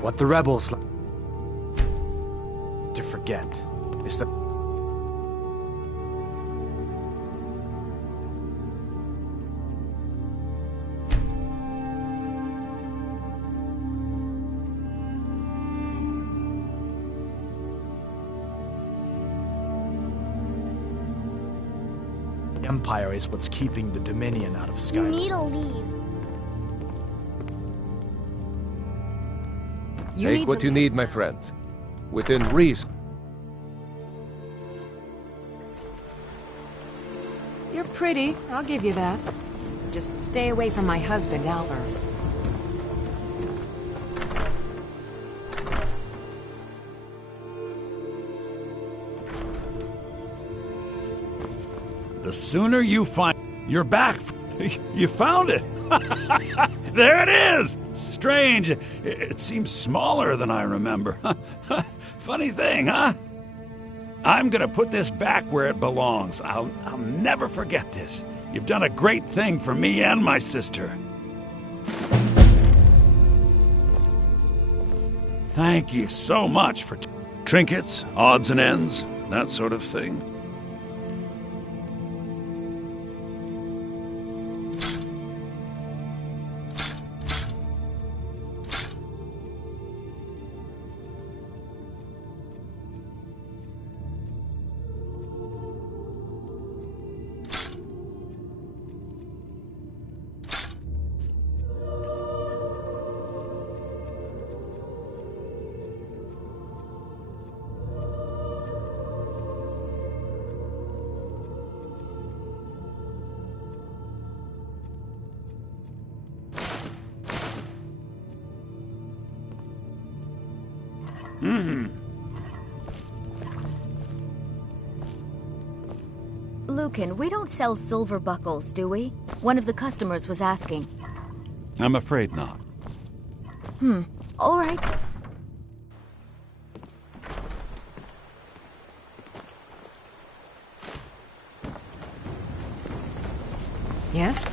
What the rebels to forget is that the Empire is what's keeping the Dominion out of Skyrim. You need to leave. Take what you need, my friend. Within reason. You're pretty, I'll give you that. Just stay away from my husband, Alvar. The sooner you find... You're back. You found it. There it is. Strange. It seems smaller than I remember. Funny thing, huh? I'm gonna put this back where it belongs. I'll never forget this. You've done a great thing for me and my sister. Thank you so much for trinkets, odds and ends, that sort of thing. Lucan, we don't sell silver buckles, do we? One of the customers was asking. I'm afraid not. All right. Yes?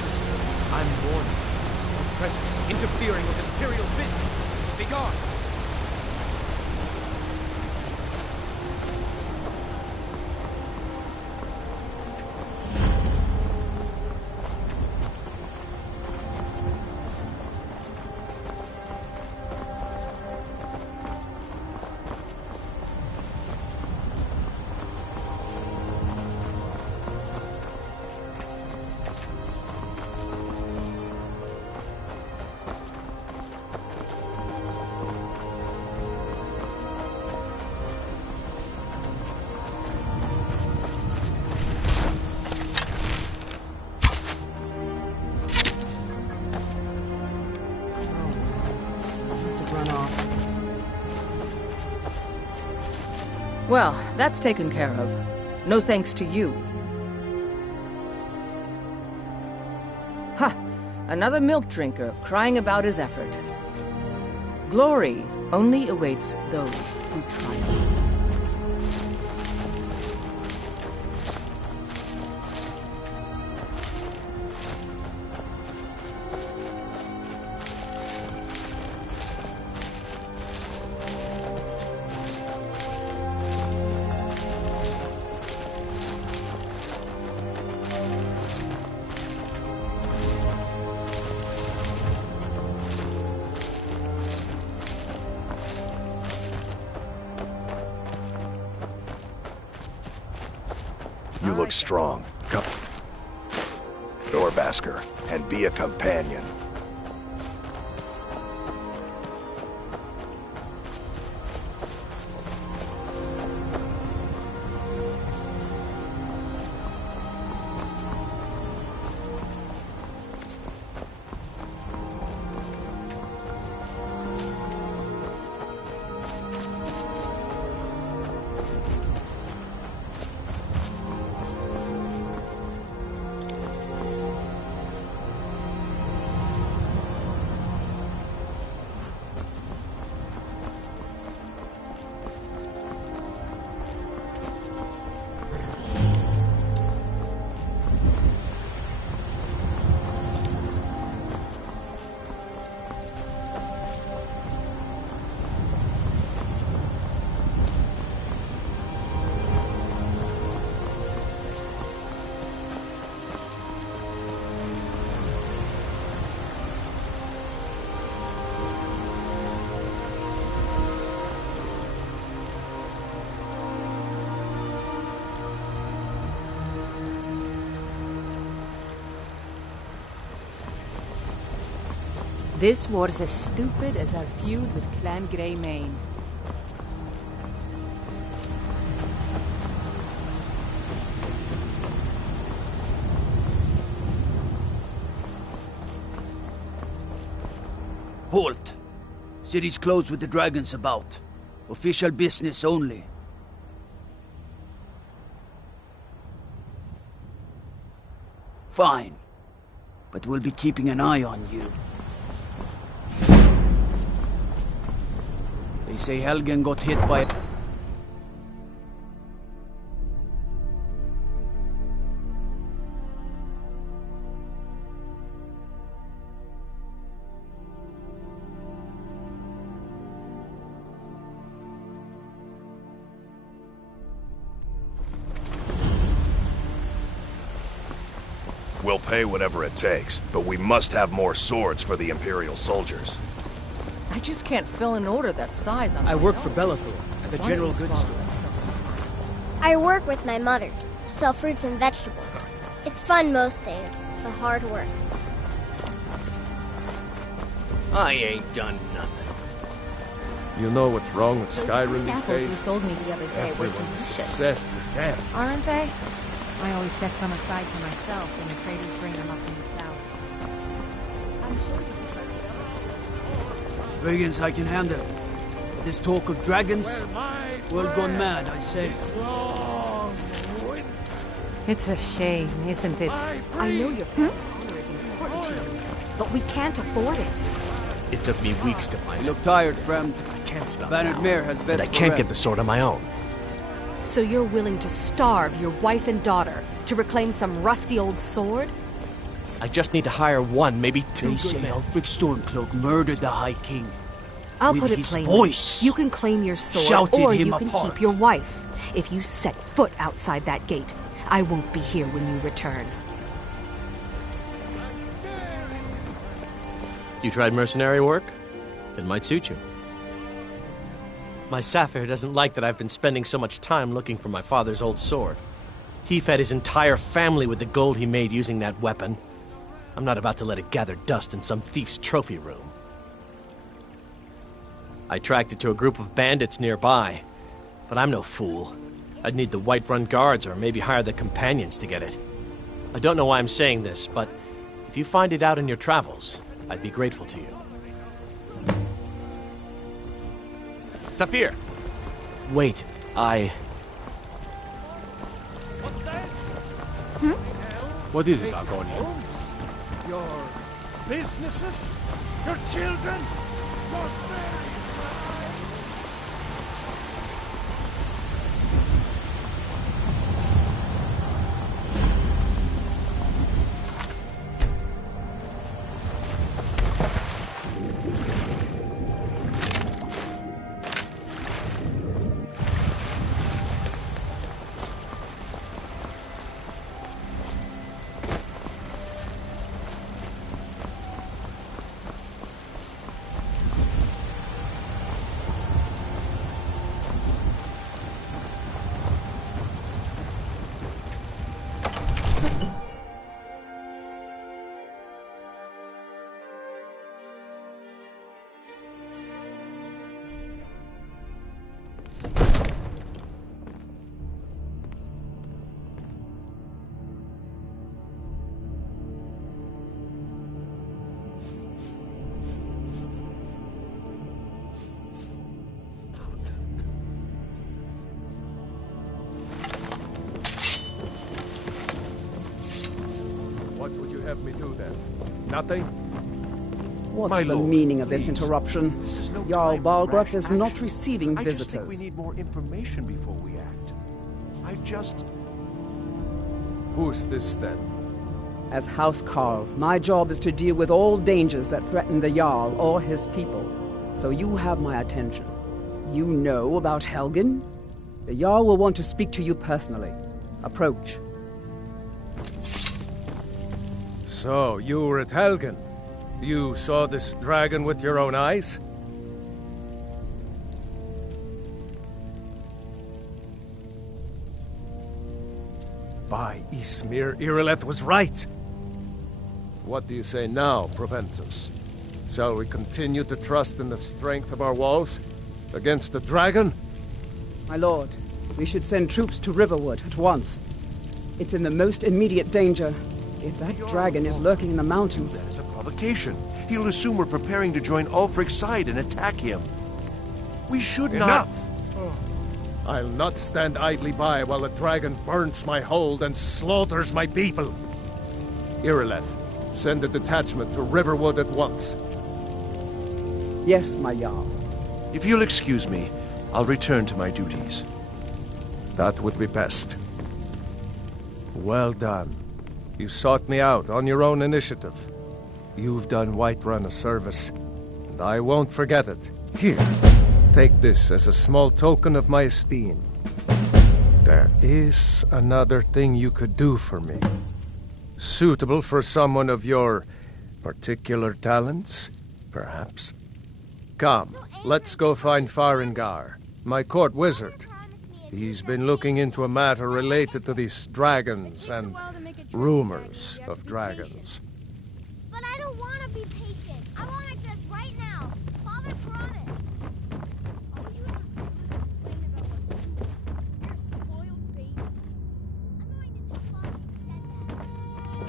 citizen. I'm warning you. Your presence is interfering with Imperial business. Be gone. Well, that's taken care of. No thanks to you. Ha! Another milk drinker crying about his effort. Glory only awaits those who triumph. You look strong. Come, Doorbasker, and be a companion. This war's as stupid as our feud with Clan Greymane. Halt! City's closed with the dragons about. Official business only. Fine. But we'll be keeping an eye on you. They say Helgen got hit by... We'll pay whatever it takes, but we must have more swords for the Imperial soldiers. I just can't fill an order that size on I my work own. for Bellathor at the Why General is Goods Father Store. I work with my mother. Sell fruits and vegetables. It's fun most days. The hard work. I ain't done nothing. You know what's wrong with Those Skyrim these apples you days? sold me the other day were Everyone's delicious. obsessed with them. Aren't they? I always set some aside for myself when the traders bring them up from the south. I'm sure Brigands I can handle. This talk of dragons, world gone mad, I say. It's a shame, isn't it? I know your family's honor is important to you, but we can't afford it. It took me weeks to find You it. look tired, friend. I can't stop Bannered now. Mare has And beds I for can't rent. get the sword on my own. So you're willing to starve your wife and daughter to reclaim some rusty old sword? I just need to hire one, maybe two They good say men. Ulfric Stormcloak murdered the High King. I'll With put it his plainly. voice. You can claim your sword, Shouted or him you can apart. keep your wife. If you set foot outside that gate, I won't be here when you return. You tried mercenary work? It might suit you. My Saphir doesn't like that I've been spending so much time looking for my father's old sword. He fed his entire family with the gold he made using that weapon. I'm not about to let it gather dust in some thief's trophy room. I tracked it to a group of bandits nearby, but I'm no fool. I'd need the Whiterun guards or maybe hire the companions to get it. I don't know why I'm saying this, but if you find it out in your travels, I'd be grateful to you. Saphir! Wait, What is it, Argonia? Your businesses? Your children? Your very What would you have me do then? Nothing? What's My the lord, meaning of this please. interruption? This is no Jarl time for Balgruuf rash is not action. receiving I visitors. just think we need more information before we act. Who's this then? As House Carl, my job is to deal with all dangers that threaten the Jarl or his people. So you have my attention. You know about Helgen? The Jarl will want to speak to you personally. Approach. So, you were at Helgen? You saw this dragon with your own eyes? By Ysmir, Irileth was right! What do you say now, Proventus? Shall we continue to trust in the strength of our walls? Against the dragon? My lord, we should send troops to Riverwood at once. It's in the most immediate danger. If that dragon is lurking in the mountains... That is a provocation. He'll assume we're preparing to join Ulfric's side and attack him. We should Enough! I'll not stand idly by while the dragon burns my hold and slaughters my people. Irileth, send a detachment to Riverwood at once. Yes, my Jarl. If you'll excuse me, I'll return to my duties. That would be best. Well done. You sought me out on your own initiative. You've done Whiterun a service, and I won't forget it. Here, take this as a small token of my esteem. There is another thing you could do for me. Suitable for someone of your particular talents, perhaps. Come, let's go find Farengar, my court wizard. He's been looking into a matter related to these dragons and rumors of dragons. But I don't want to be patient. I want it just right now. Father promised. I'll use the complain about what you're spoiled baby. I'm going to tell Father you said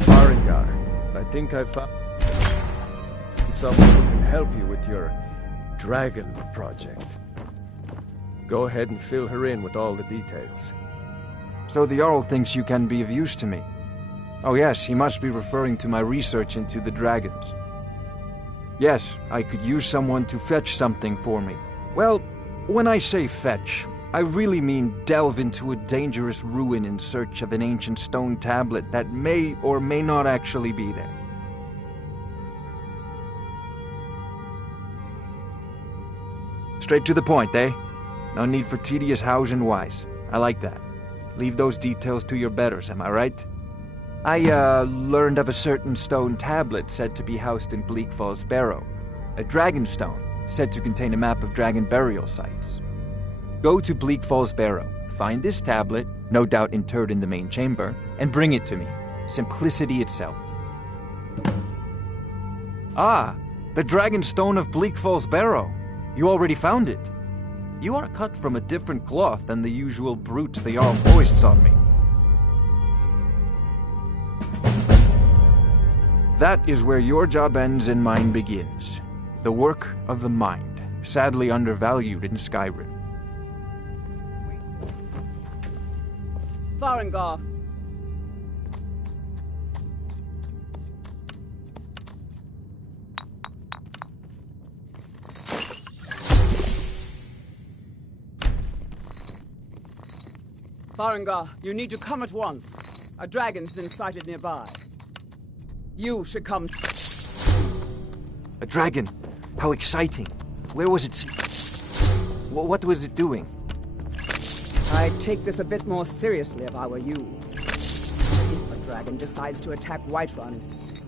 Farengar, I think I've found someone who can help you with your dragon project. Go ahead and fill her in with all the details. So the Jarl thinks you can be of use to me. Oh yes, he must be referring to my research into the dragons. Yes, I could use someone to fetch something for me. Well, when I say fetch, I really mean delve into a dangerous ruin in search of an ancient stone tablet that may or may not actually be there. Straight to the point, eh? No need for tedious hows and whys. I like that. Leave those details to your betters, am I right? I, learned of a certain stone tablet said to be housed in Bleak Falls Barrow. A dragon stone, said to contain a map of dragon burial sites. Go to Bleak Falls Barrow, find this tablet, no doubt interred in the main chamber, and bring it to me. Simplicity itself. Ah, the dragon stone of Bleak Falls Barrow. You already found it. You are cut from a different cloth than the usual brutes the Jarl foists on me. That is where your job ends and mine begins. The work of the mind, sadly undervalued in Skyrim. Farengar. Farengar, you need to come at once. A dragon's been sighted nearby. You should come. A dragon? How exciting. Where was it what was it doing? I'd take this a bit more seriously if I were you. If a dragon decides to attack Whiterun,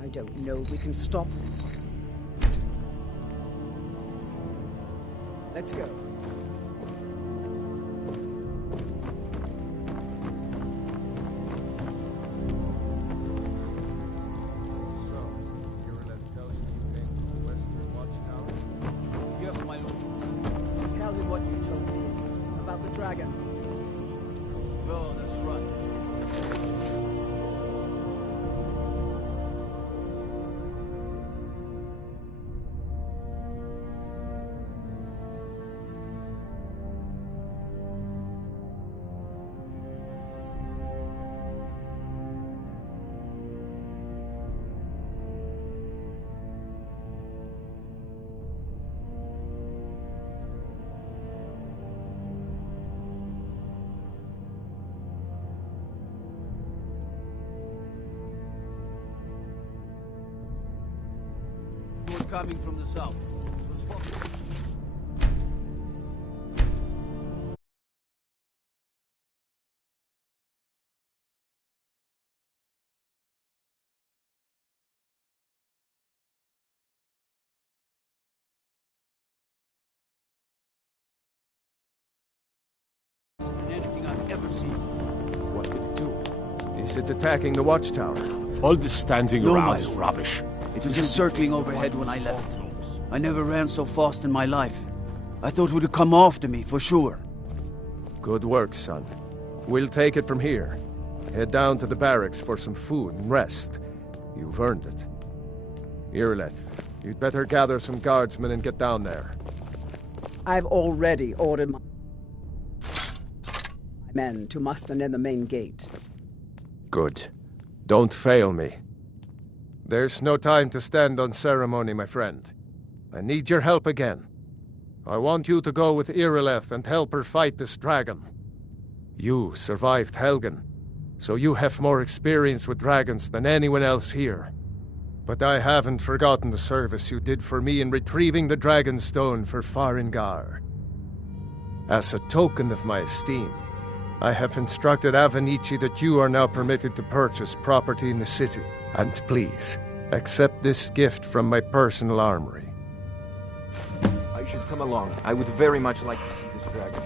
I don't know if we can stop them. Let's go. Coming from the south. It was anything I've ever seen. What did it do? Is it attacking the watchtower? All this standing No, around my is lord. rubbish. It was just circling overhead when I left. I never ran so fast in my life. I thought it would come after me, for sure. Good work, son. We'll take it from here. Head down to the barracks for some food and rest. You've earned it. Irileth, you'd better gather some guardsmen and get down there. I've already ordered my men to muster near the main gate. Good. Don't fail me. There's no time to stand on ceremony, my friend. I need your help again. I want you to go with Irileth and help her fight this dragon. You survived Helgen, so you have more experience with dragons than anyone else here. But I haven't forgotten the service you did for me in retrieving the Dragon Stone for Farengar. As a token of my esteem, I have instructed Avenici that you are now permitted to purchase property in the city. And please, accept this gift from my personal armory. I should come along. I would very much like to see this dragon.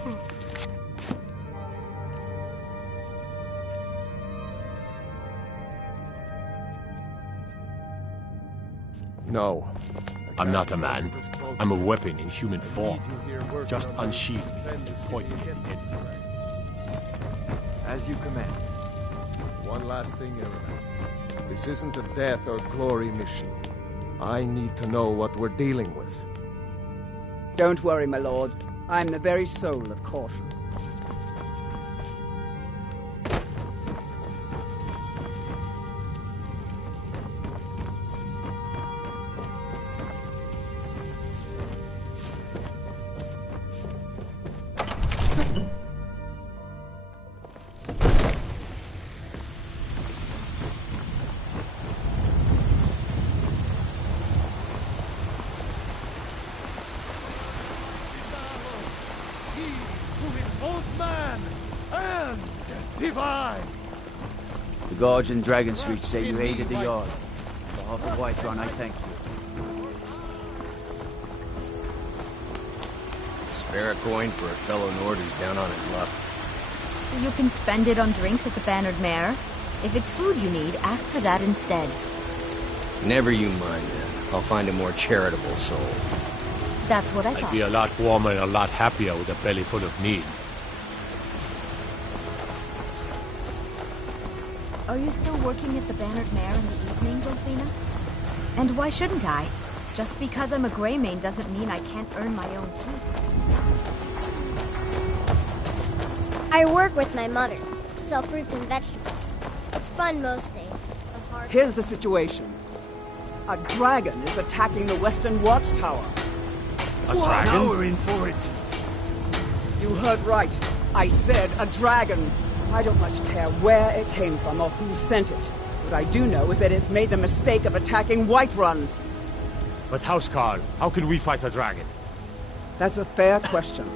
No. I'm not a man. I'm a weapon in human form. Just unsheathe me and point me at anything. As you command. One last thing, Irileth. This isn't a death or glory mission. I need to know what we're dealing with. Don't worry, my lord. I'm the very soul of caution. The guards in Dragon Street say you aided the Jarl. On behalf of Whiterun, I thank you. Spare a coin for a fellow Nord who's down on his luck. So you can spend it on drinks at the Bannered Mare? If it's food you need, ask for that instead. Never you mind then. I'll find a more charitable soul. That's what I I'd thought. be a lot warmer and a lot happier with a belly full of meat. Are you still working at the Bannered Mare in the evenings, Olfina? And why shouldn't I? Just because I'm a Greymane doesn't mean I can't earn my own keep. I work with my mother, sell fruits and vegetables. It's fun most days. The hard Here's the situation. A dragon is attacking the Western Watchtower. A dragon? Now we're in for it. You heard right. I said a dragon. I don't much care where it came from or who sent it. What I do know is that it's made the mistake of attacking Whiterun. But Housecarl, how can we fight a dragon? That's a fair question.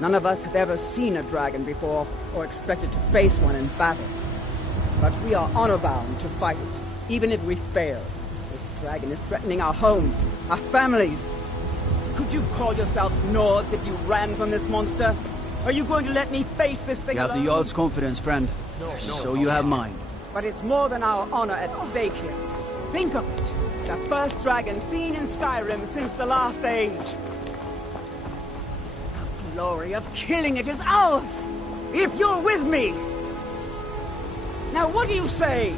None of us have ever seen a dragon before, or expected to face one in battle. But we are honor-bound to fight it, even if we fail. This dragon is threatening our homes, our families. Could you call yourselves Nords if you ran from this monster? Are you going to let me face this thing You have the alone? Jarl's confidence, friend. So you have mine. But it's more than our honor at stake here. Think of it. The first dragon seen in Skyrim since the last age. The glory of killing it is ours, if you're with me. Now what do you say?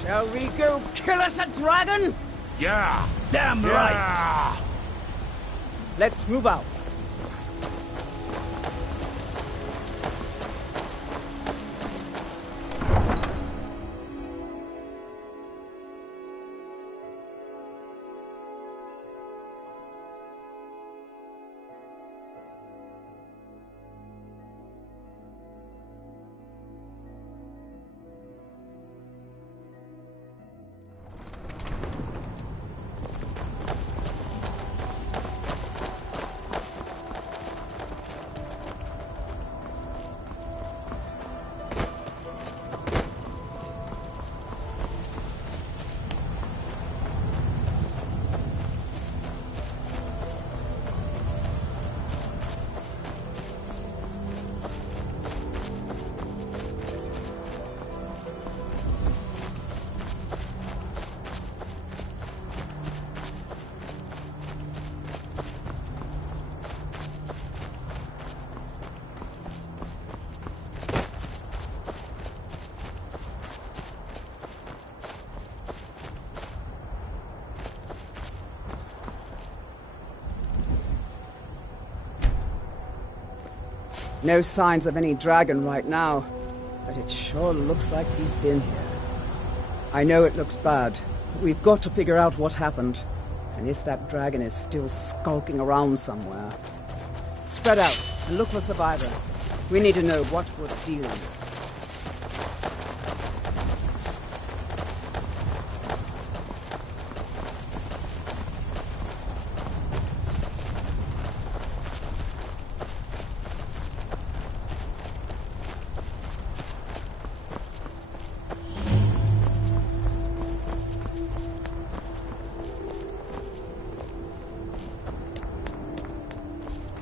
Shall we go kill us a dragon? Yeah! Damn right! Let's move out. No signs of any dragon right now, but it sure looks like he's been here. I know it looks bad, but we've got to figure out what happened, and if that dragon is still skulking around somewhere. Spread out and look for survivors. We need to know what we're dealing with.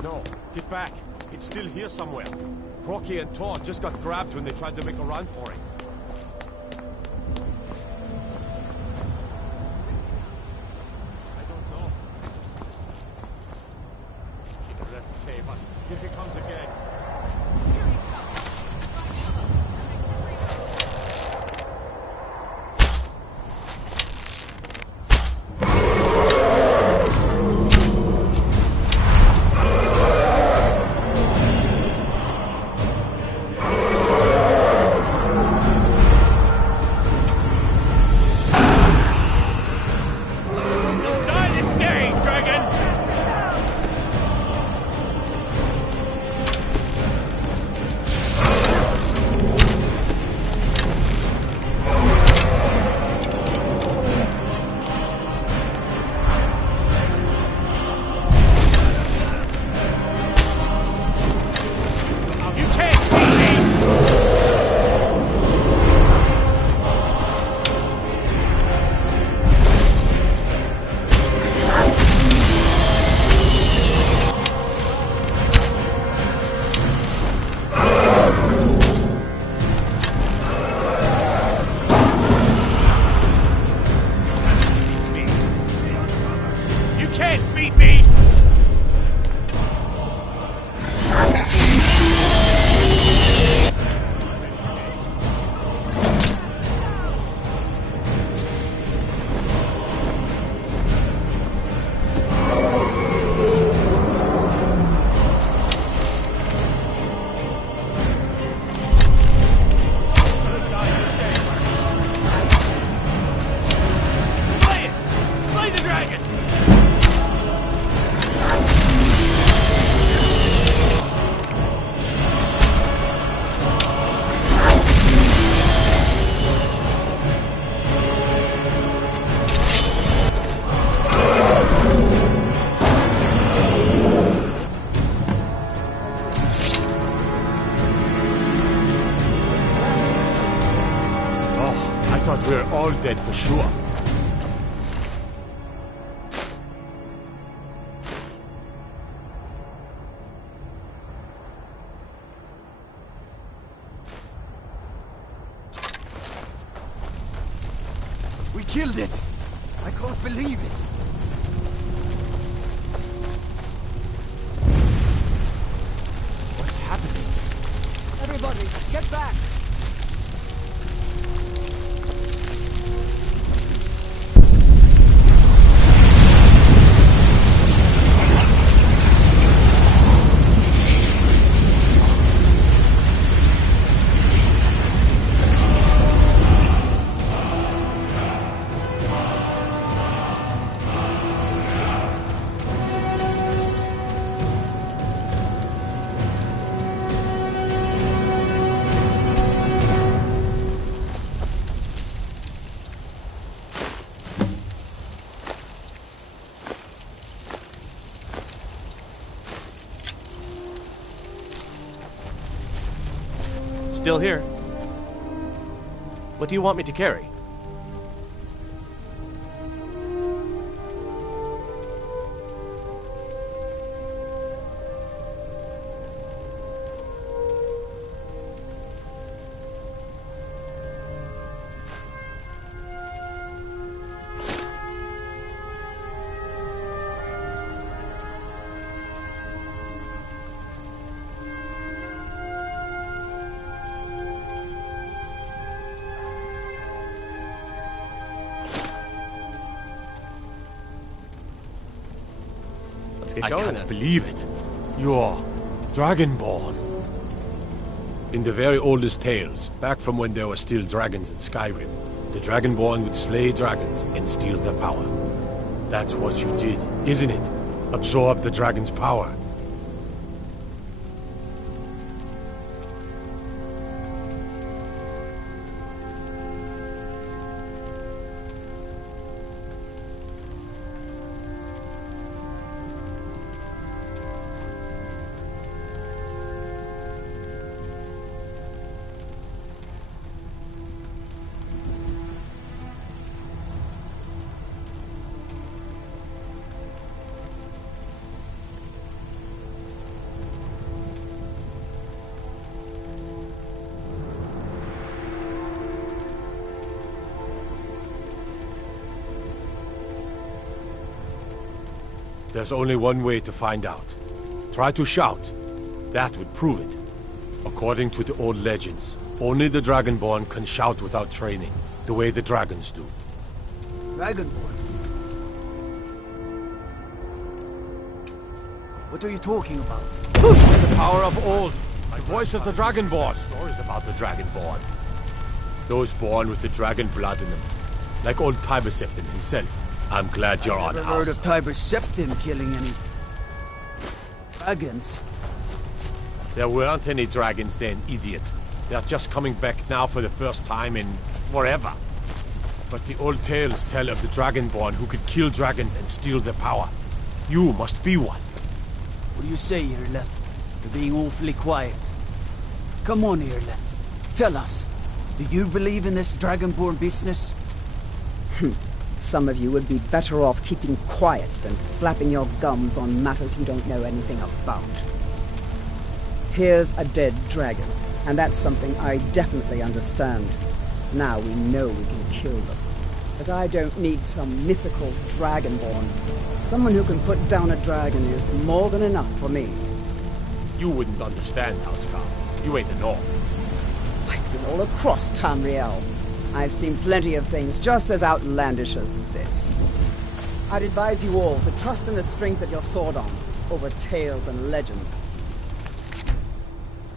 No, get back. It's still here somewhere. Rocky and Todd just got grabbed when they tried to make a run for it. I don't know. Let's save us. Here he comes again. Oh, I thought we were all dead for sure. We killed it! I can't believe it! What's happening? Everybody, get back! Still here. What do you want me to carry? Let's get I going can't then. believe it. You're Dragonborn. In the very oldest tales, back from when there were still dragons in Skyrim, the Dragonborn would slay dragons and steal their power. That's what you did, isn't it? Absorb the dragon's power. There's only one way to find out. Try to shout. That would prove it. According to the old legends, only the Dragonborn can shout without training, the way the dragons do. Dragonborn? What are you talking about? The power of old. The voice of the Dragonborn. Stories about the Dragonborn. Those born with the dragon blood in them. Like old Tiber Septim himself. I'm glad you're on I've house. heard of Tiber Septim killing any dragons. There weren't any dragons then, idiot. They're just coming back now for the first time in forever. But the old tales tell of the Dragonborn who could kill dragons and steal their power. You must be one. What do you say, Irleth? You're being awfully quiet. Come on, Irleth. Tell us. Do you believe in this Dragonborn business? Some of you would be better off keeping quiet than flapping your gums on matters you don't know anything about. Here's a dead dragon, and that's something I definitely understand. Now we know we can kill them. But I don't need some mythical Dragonborn. Someone who can put down a dragon is more than enough for me. You wouldn't understand, Housecarl. You ain't a North. I've been all across Tamriel. I've seen plenty of things just as outlandish as this. I'd advise you all to trust in the strength of your sword arm over tales and legends.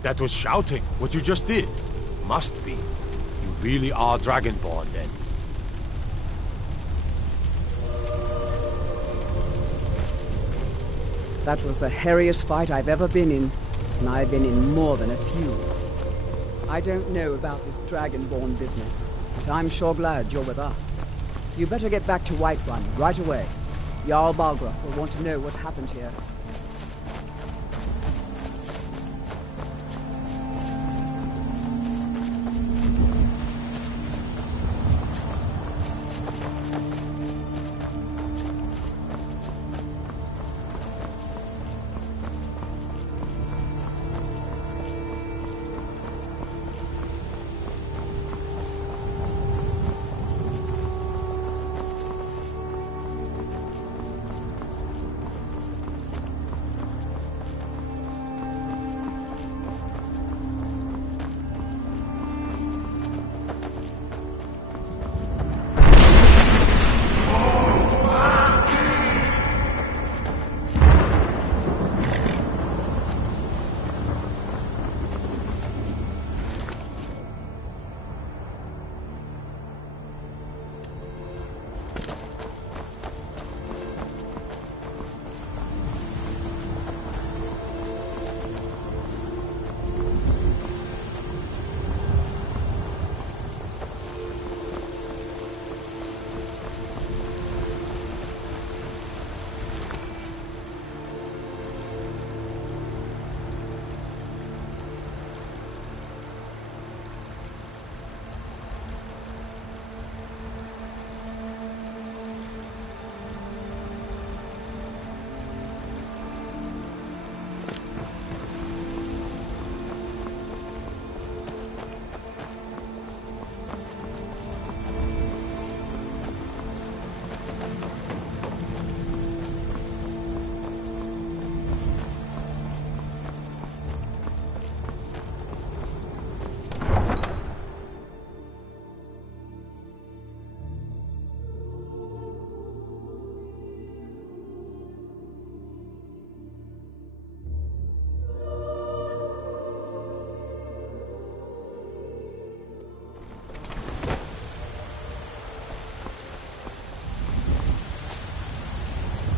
That was shouting, what you just did. Must be. You really are Dragonborn, then. That was the hairiest fight I've ever been in, and I've been in more than a few. I don't know about this Dragonborn business, but I'm sure glad you're with us. You better get back to Whiterun right away. Jarl Balgruuf will want to know what happened here.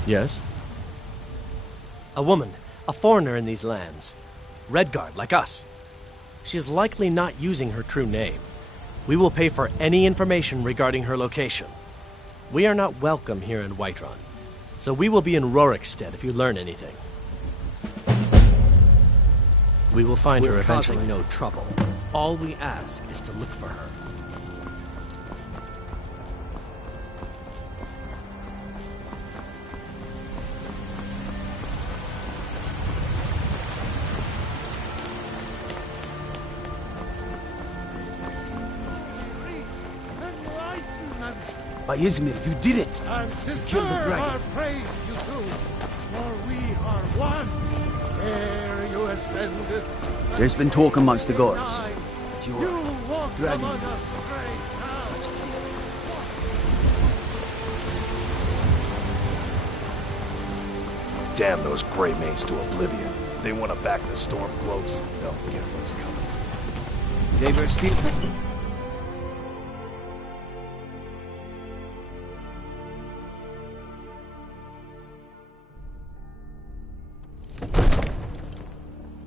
Yes? A woman, a foreigner in these lands. Redguard, like us. She is likely not using her true name. We will pay for any information regarding her location. We are not welcome here in Whiterun, so we will be in Rorikstead if you learn anything. We will find her eventually. Causing no trouble. All we ask is to look for her. By Izmir, you did it! And You deserve killed the dragon. our praise you do, for we are one. Ere you ascended, There's been talk amongst the gods. But you walked dragon. among us great Damn those gray maids to oblivion. They want to back the storm close. They'll get what's coming. They were still...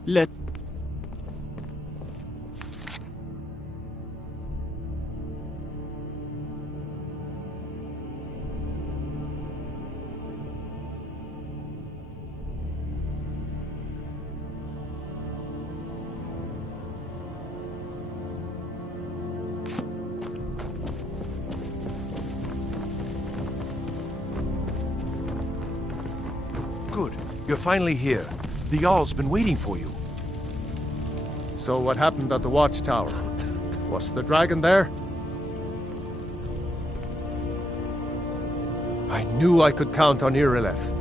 Let... Good. You're finally here. The Jarl's been waiting for you. So what happened at the watchtower? Was the dragon there? I knew I could count on Irileth,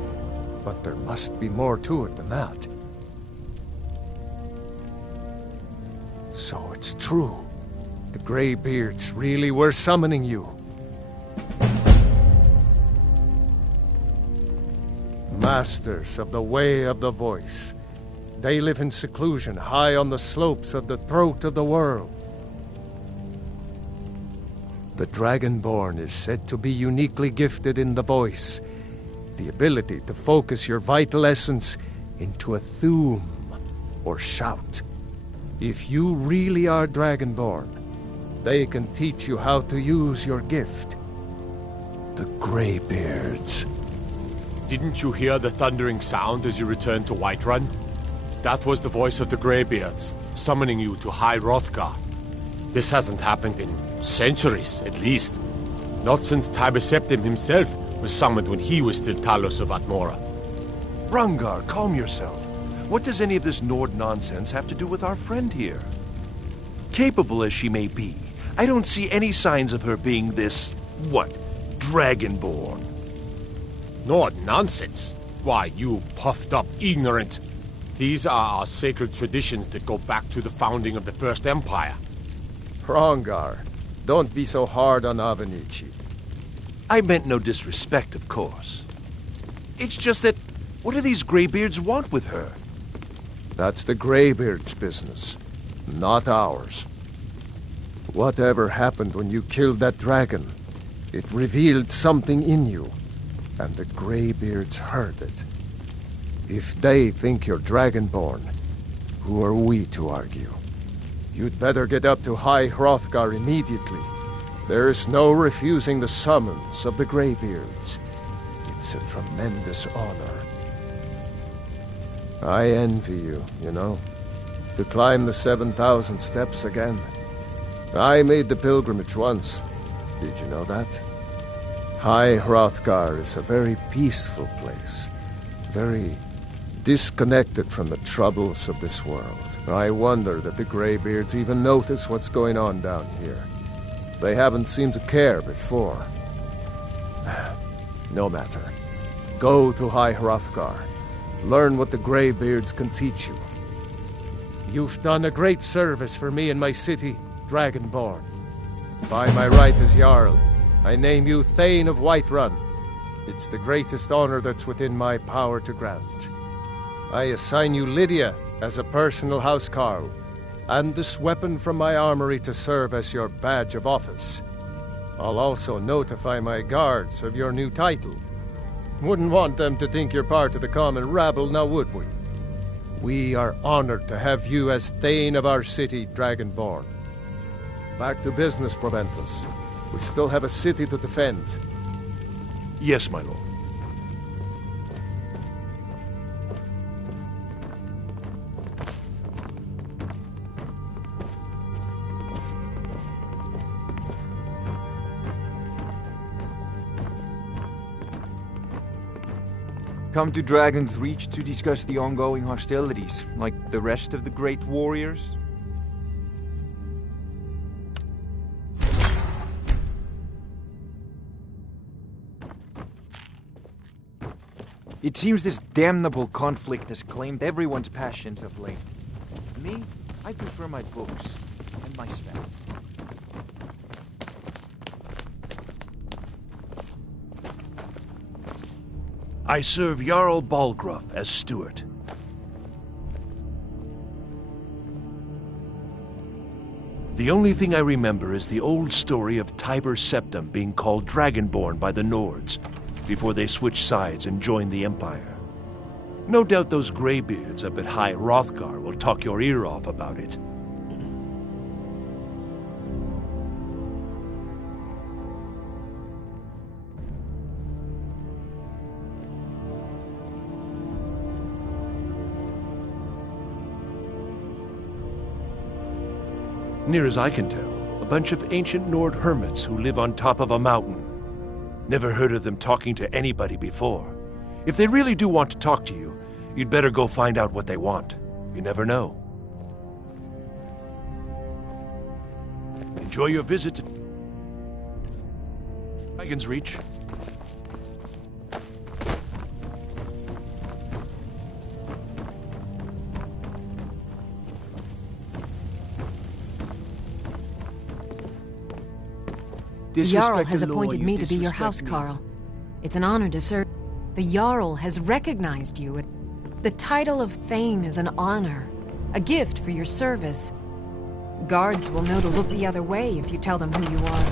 but there must be more to it than that. So it's true. The Greybeards really were summoning you. Masters of the Way of the Voice. They live in seclusion high on the slopes of the throat of the world. The Dragonborn is said to be uniquely gifted in the voice, the ability to focus your vital essence into a thume or shout. If you really are Dragonborn, they can teach you how to use your gift. The Greybeards. Didn't you hear the thundering sound as you returned to Whiterun? That was the voice of the Greybeards, summoning you to High Hrothgar. This hasn't happened in centuries, at least. Not since Tiber Septim himself was summoned when he was still Talos of Atmora. Rangar, calm yourself. What does any of this Nord nonsense have to do with our friend here? Capable as she may be, I don't see any signs of her being this, Dragonborn. Nord nonsense? Why, you puffed up ignorant. These are our sacred traditions that go back to the founding of the First Empire. Hrongar, don't be so hard on Avenici. I meant no disrespect, of course. It's just that, what do these Greybeards want with her? That's the Greybeards' business, not ours. Whatever happened when you killed that dragon, it revealed something in you, and the Greybeards heard it. If they think you're Dragonborn, who are we to argue? You'd better get up to High Hrothgar immediately. There's no refusing the summons of the Greybeards. It's a tremendous honor. I envy you, you know, to climb the 7,000 steps again. I made the pilgrimage once. Did you know that? High Hrothgar is a very peaceful place, very disconnected from the troubles of this world. I wonder that the Greybeards even notice what's going on down here. They haven't seemed to care before. No matter. Go to High Hrothgar. Learn what the Greybeards can teach you. You've done a great service for me and my city, Dragonborn. By my right as Jarl, I name you Thane of Whiterun. It's the greatest honor that's within my power to grant. I assign you Lydia as a personal housecarl, and this weapon from my armory to serve as your badge of office. I'll also notify my guards of your new title. Wouldn't want them to think you're part of the common rabble, now would we? We are honored to have you as Thane of our city, Dragonborn. Back to business, Proventus. We still have a city to defend. Yes, my lord. Come to Dragon's Reach to discuss the ongoing hostilities, like the rest of the great warriors? It seems this damnable conflict has claimed everyone's passions of late. Me, I prefer my books and my spells. I serve Jarl Balgruuf as steward. The only thing I remember is the old story of Tiber Septim being called Dragonborn by the Nords before they switched sides and joined the Empire. No doubt those graybeards up at High Hrothgar will talk your ear off about it. Near as I can tell, a bunch of ancient Nord hermits who live on top of a mountain. Never heard of them talking to anybody before. If they really do want to talk to you, you'd better go find out what they want. You never know. Enjoy your visit to Dragon's Reach. The Jarl has appointed me to be your housecarl. It's an honor to serve. The Jarl has recognized you. The title of Thane is an honor, a gift for your service. Guards will know to look the other way if you tell them who you are.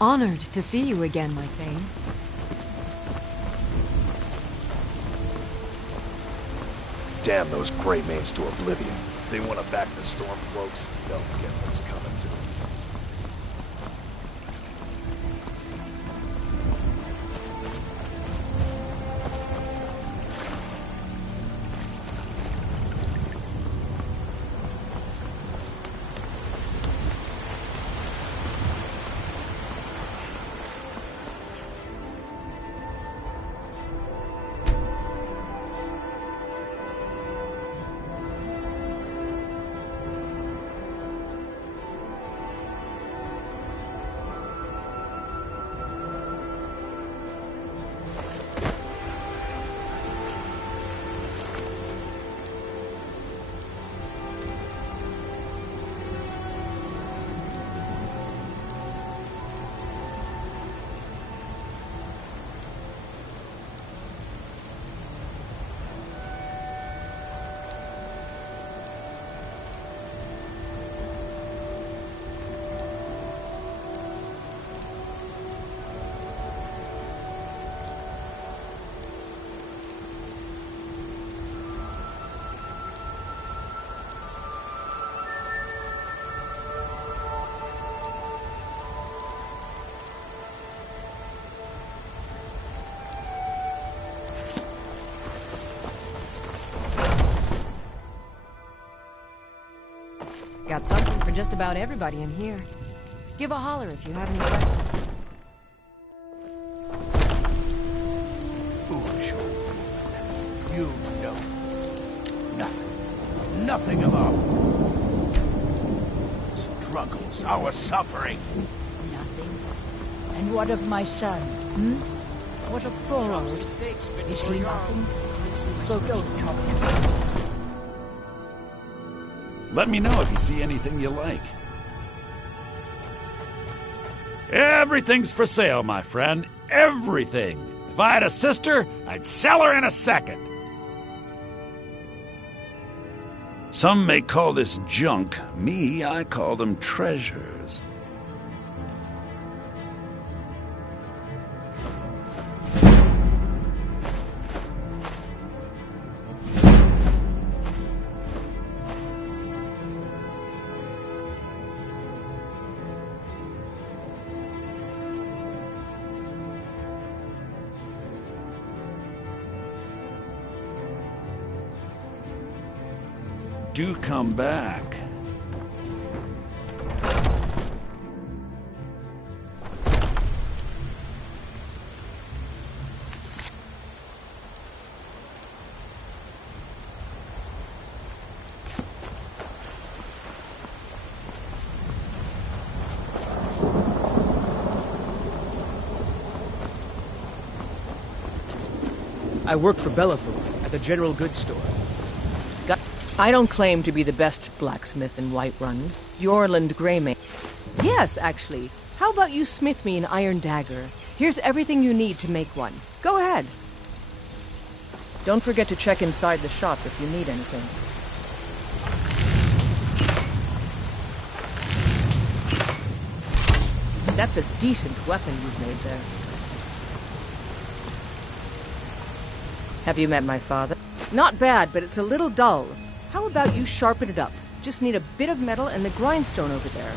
Honored to see you again, my Thane. Damn those gray mains to oblivion. They want to back the Stormcloaks. They'll get what's coming to them. Got something for just about everybody in here. Give a holler if you have any questions. Foolish old woman. You know nothing. Nothing of our struggles, our suffering. Nothing. And what of my son? What of Thorold? Is he nothing? So don't trouble yourself. Let me know if you see anything you like. Everything's for sale, my friend. Everything. If I had a sister, I'd sell her in a second. Some may call this junk. Me, I call them treasures. do come back. I work for Bellathor at the general goods store. I don't claim to be the best blacksmith in Whiterun. Yorland Greymane. Yes, actually. How about you smith me an iron dagger? Here's everything you need to make one. Go ahead. Don't forget to check inside the shop if you need anything. That's a decent weapon you've made there. Have you met my father? Not bad, but it's a little dull. How about you sharpen it up? Just need a bit of metal and the grindstone over there.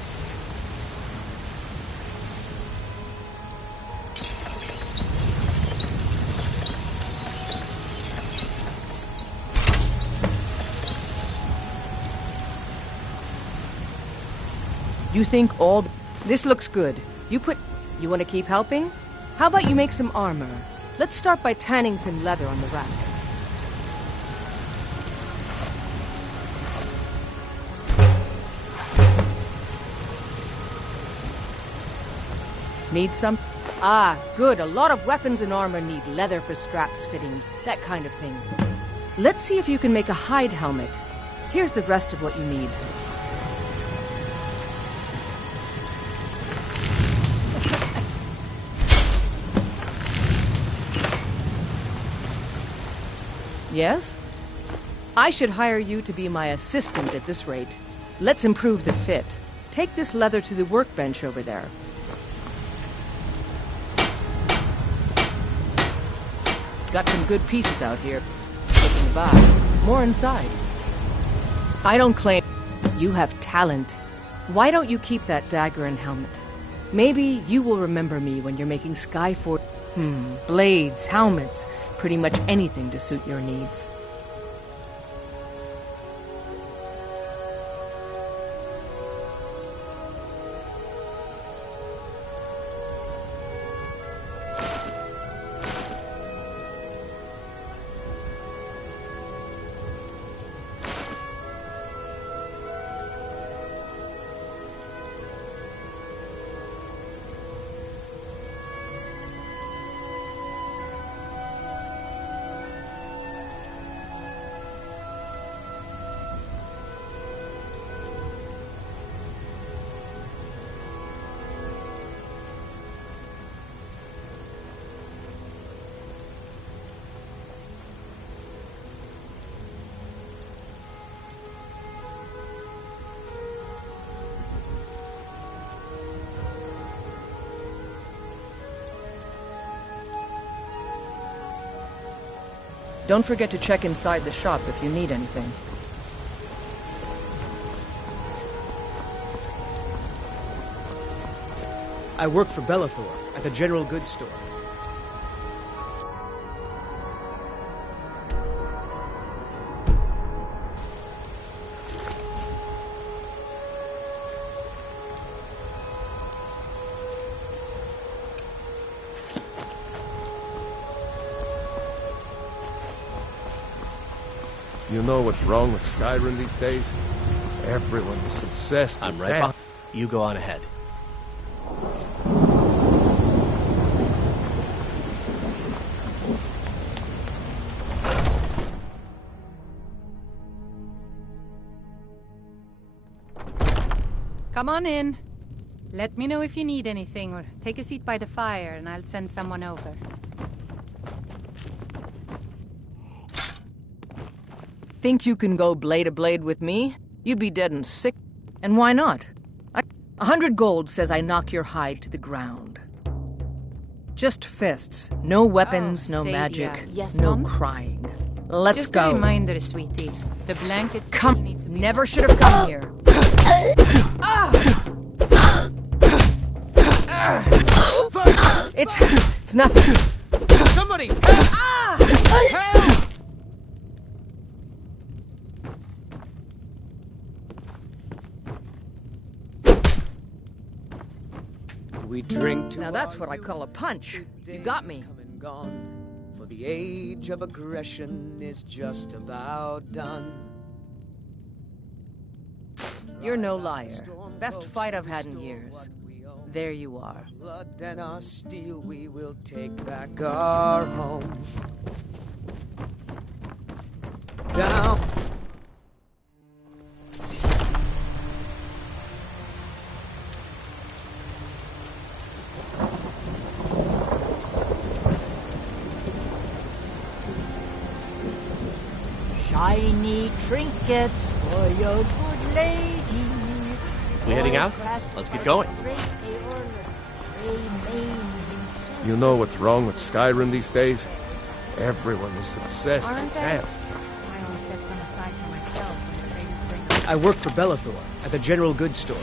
You think all... This looks good. You want to keep helping? How about you make some armor? Let's start by tanning some leather on the rack. Need some? Ah, good. A lot of weapons and armor need leather for straps fitting, that kind of thing. Let's see if you can make a hide helmet. Here's the rest of what you need. Yes? I should hire you to be my assistant at this rate. Let's improve the fit. Take this leather to the workbench over there. Got some good pieces out here. Looking to buy. More inside. I don't claim you have talent. Why don't you keep that dagger and helmet? Maybe you will remember me when you're making Skyfort. Blades, helmets, pretty much anything to suit your needs. Don't forget to check inside the shop if you need anything. I work for Bellathor at the general goods store. You know what's wrong with Skyrim these days? Everyone is obsessed I'm with right death. behind. You go on ahead. Come on in. Let me know if you need anything, or take a seat by the fire and I'll send someone over. Think you can go blade to blade with me? You'd be dead and sick. And why not? 100 gold says I knock your hide to the ground. Just fists. No weapons, no magic, Yes, no Mom? crying. Let's Just go. a reminder, sweetie. The blankets still Come. need to be... Never should have come here. It's nothing. Somebody! Help! Help! We drink to Now that's what I call a punch. You got me. For the age of aggression is just about done. You're no liar. Best fight I've had in years. There you are. Blood and our steel, we will take back our home. Down. Shiny trinkets for your good lady. We heading out? Let's get going. You know what's wrong with Skyrim these days? Everyone is obsessed with camp. I always set some aside for myself when the traders bring I work for Bellathor at the general goods store.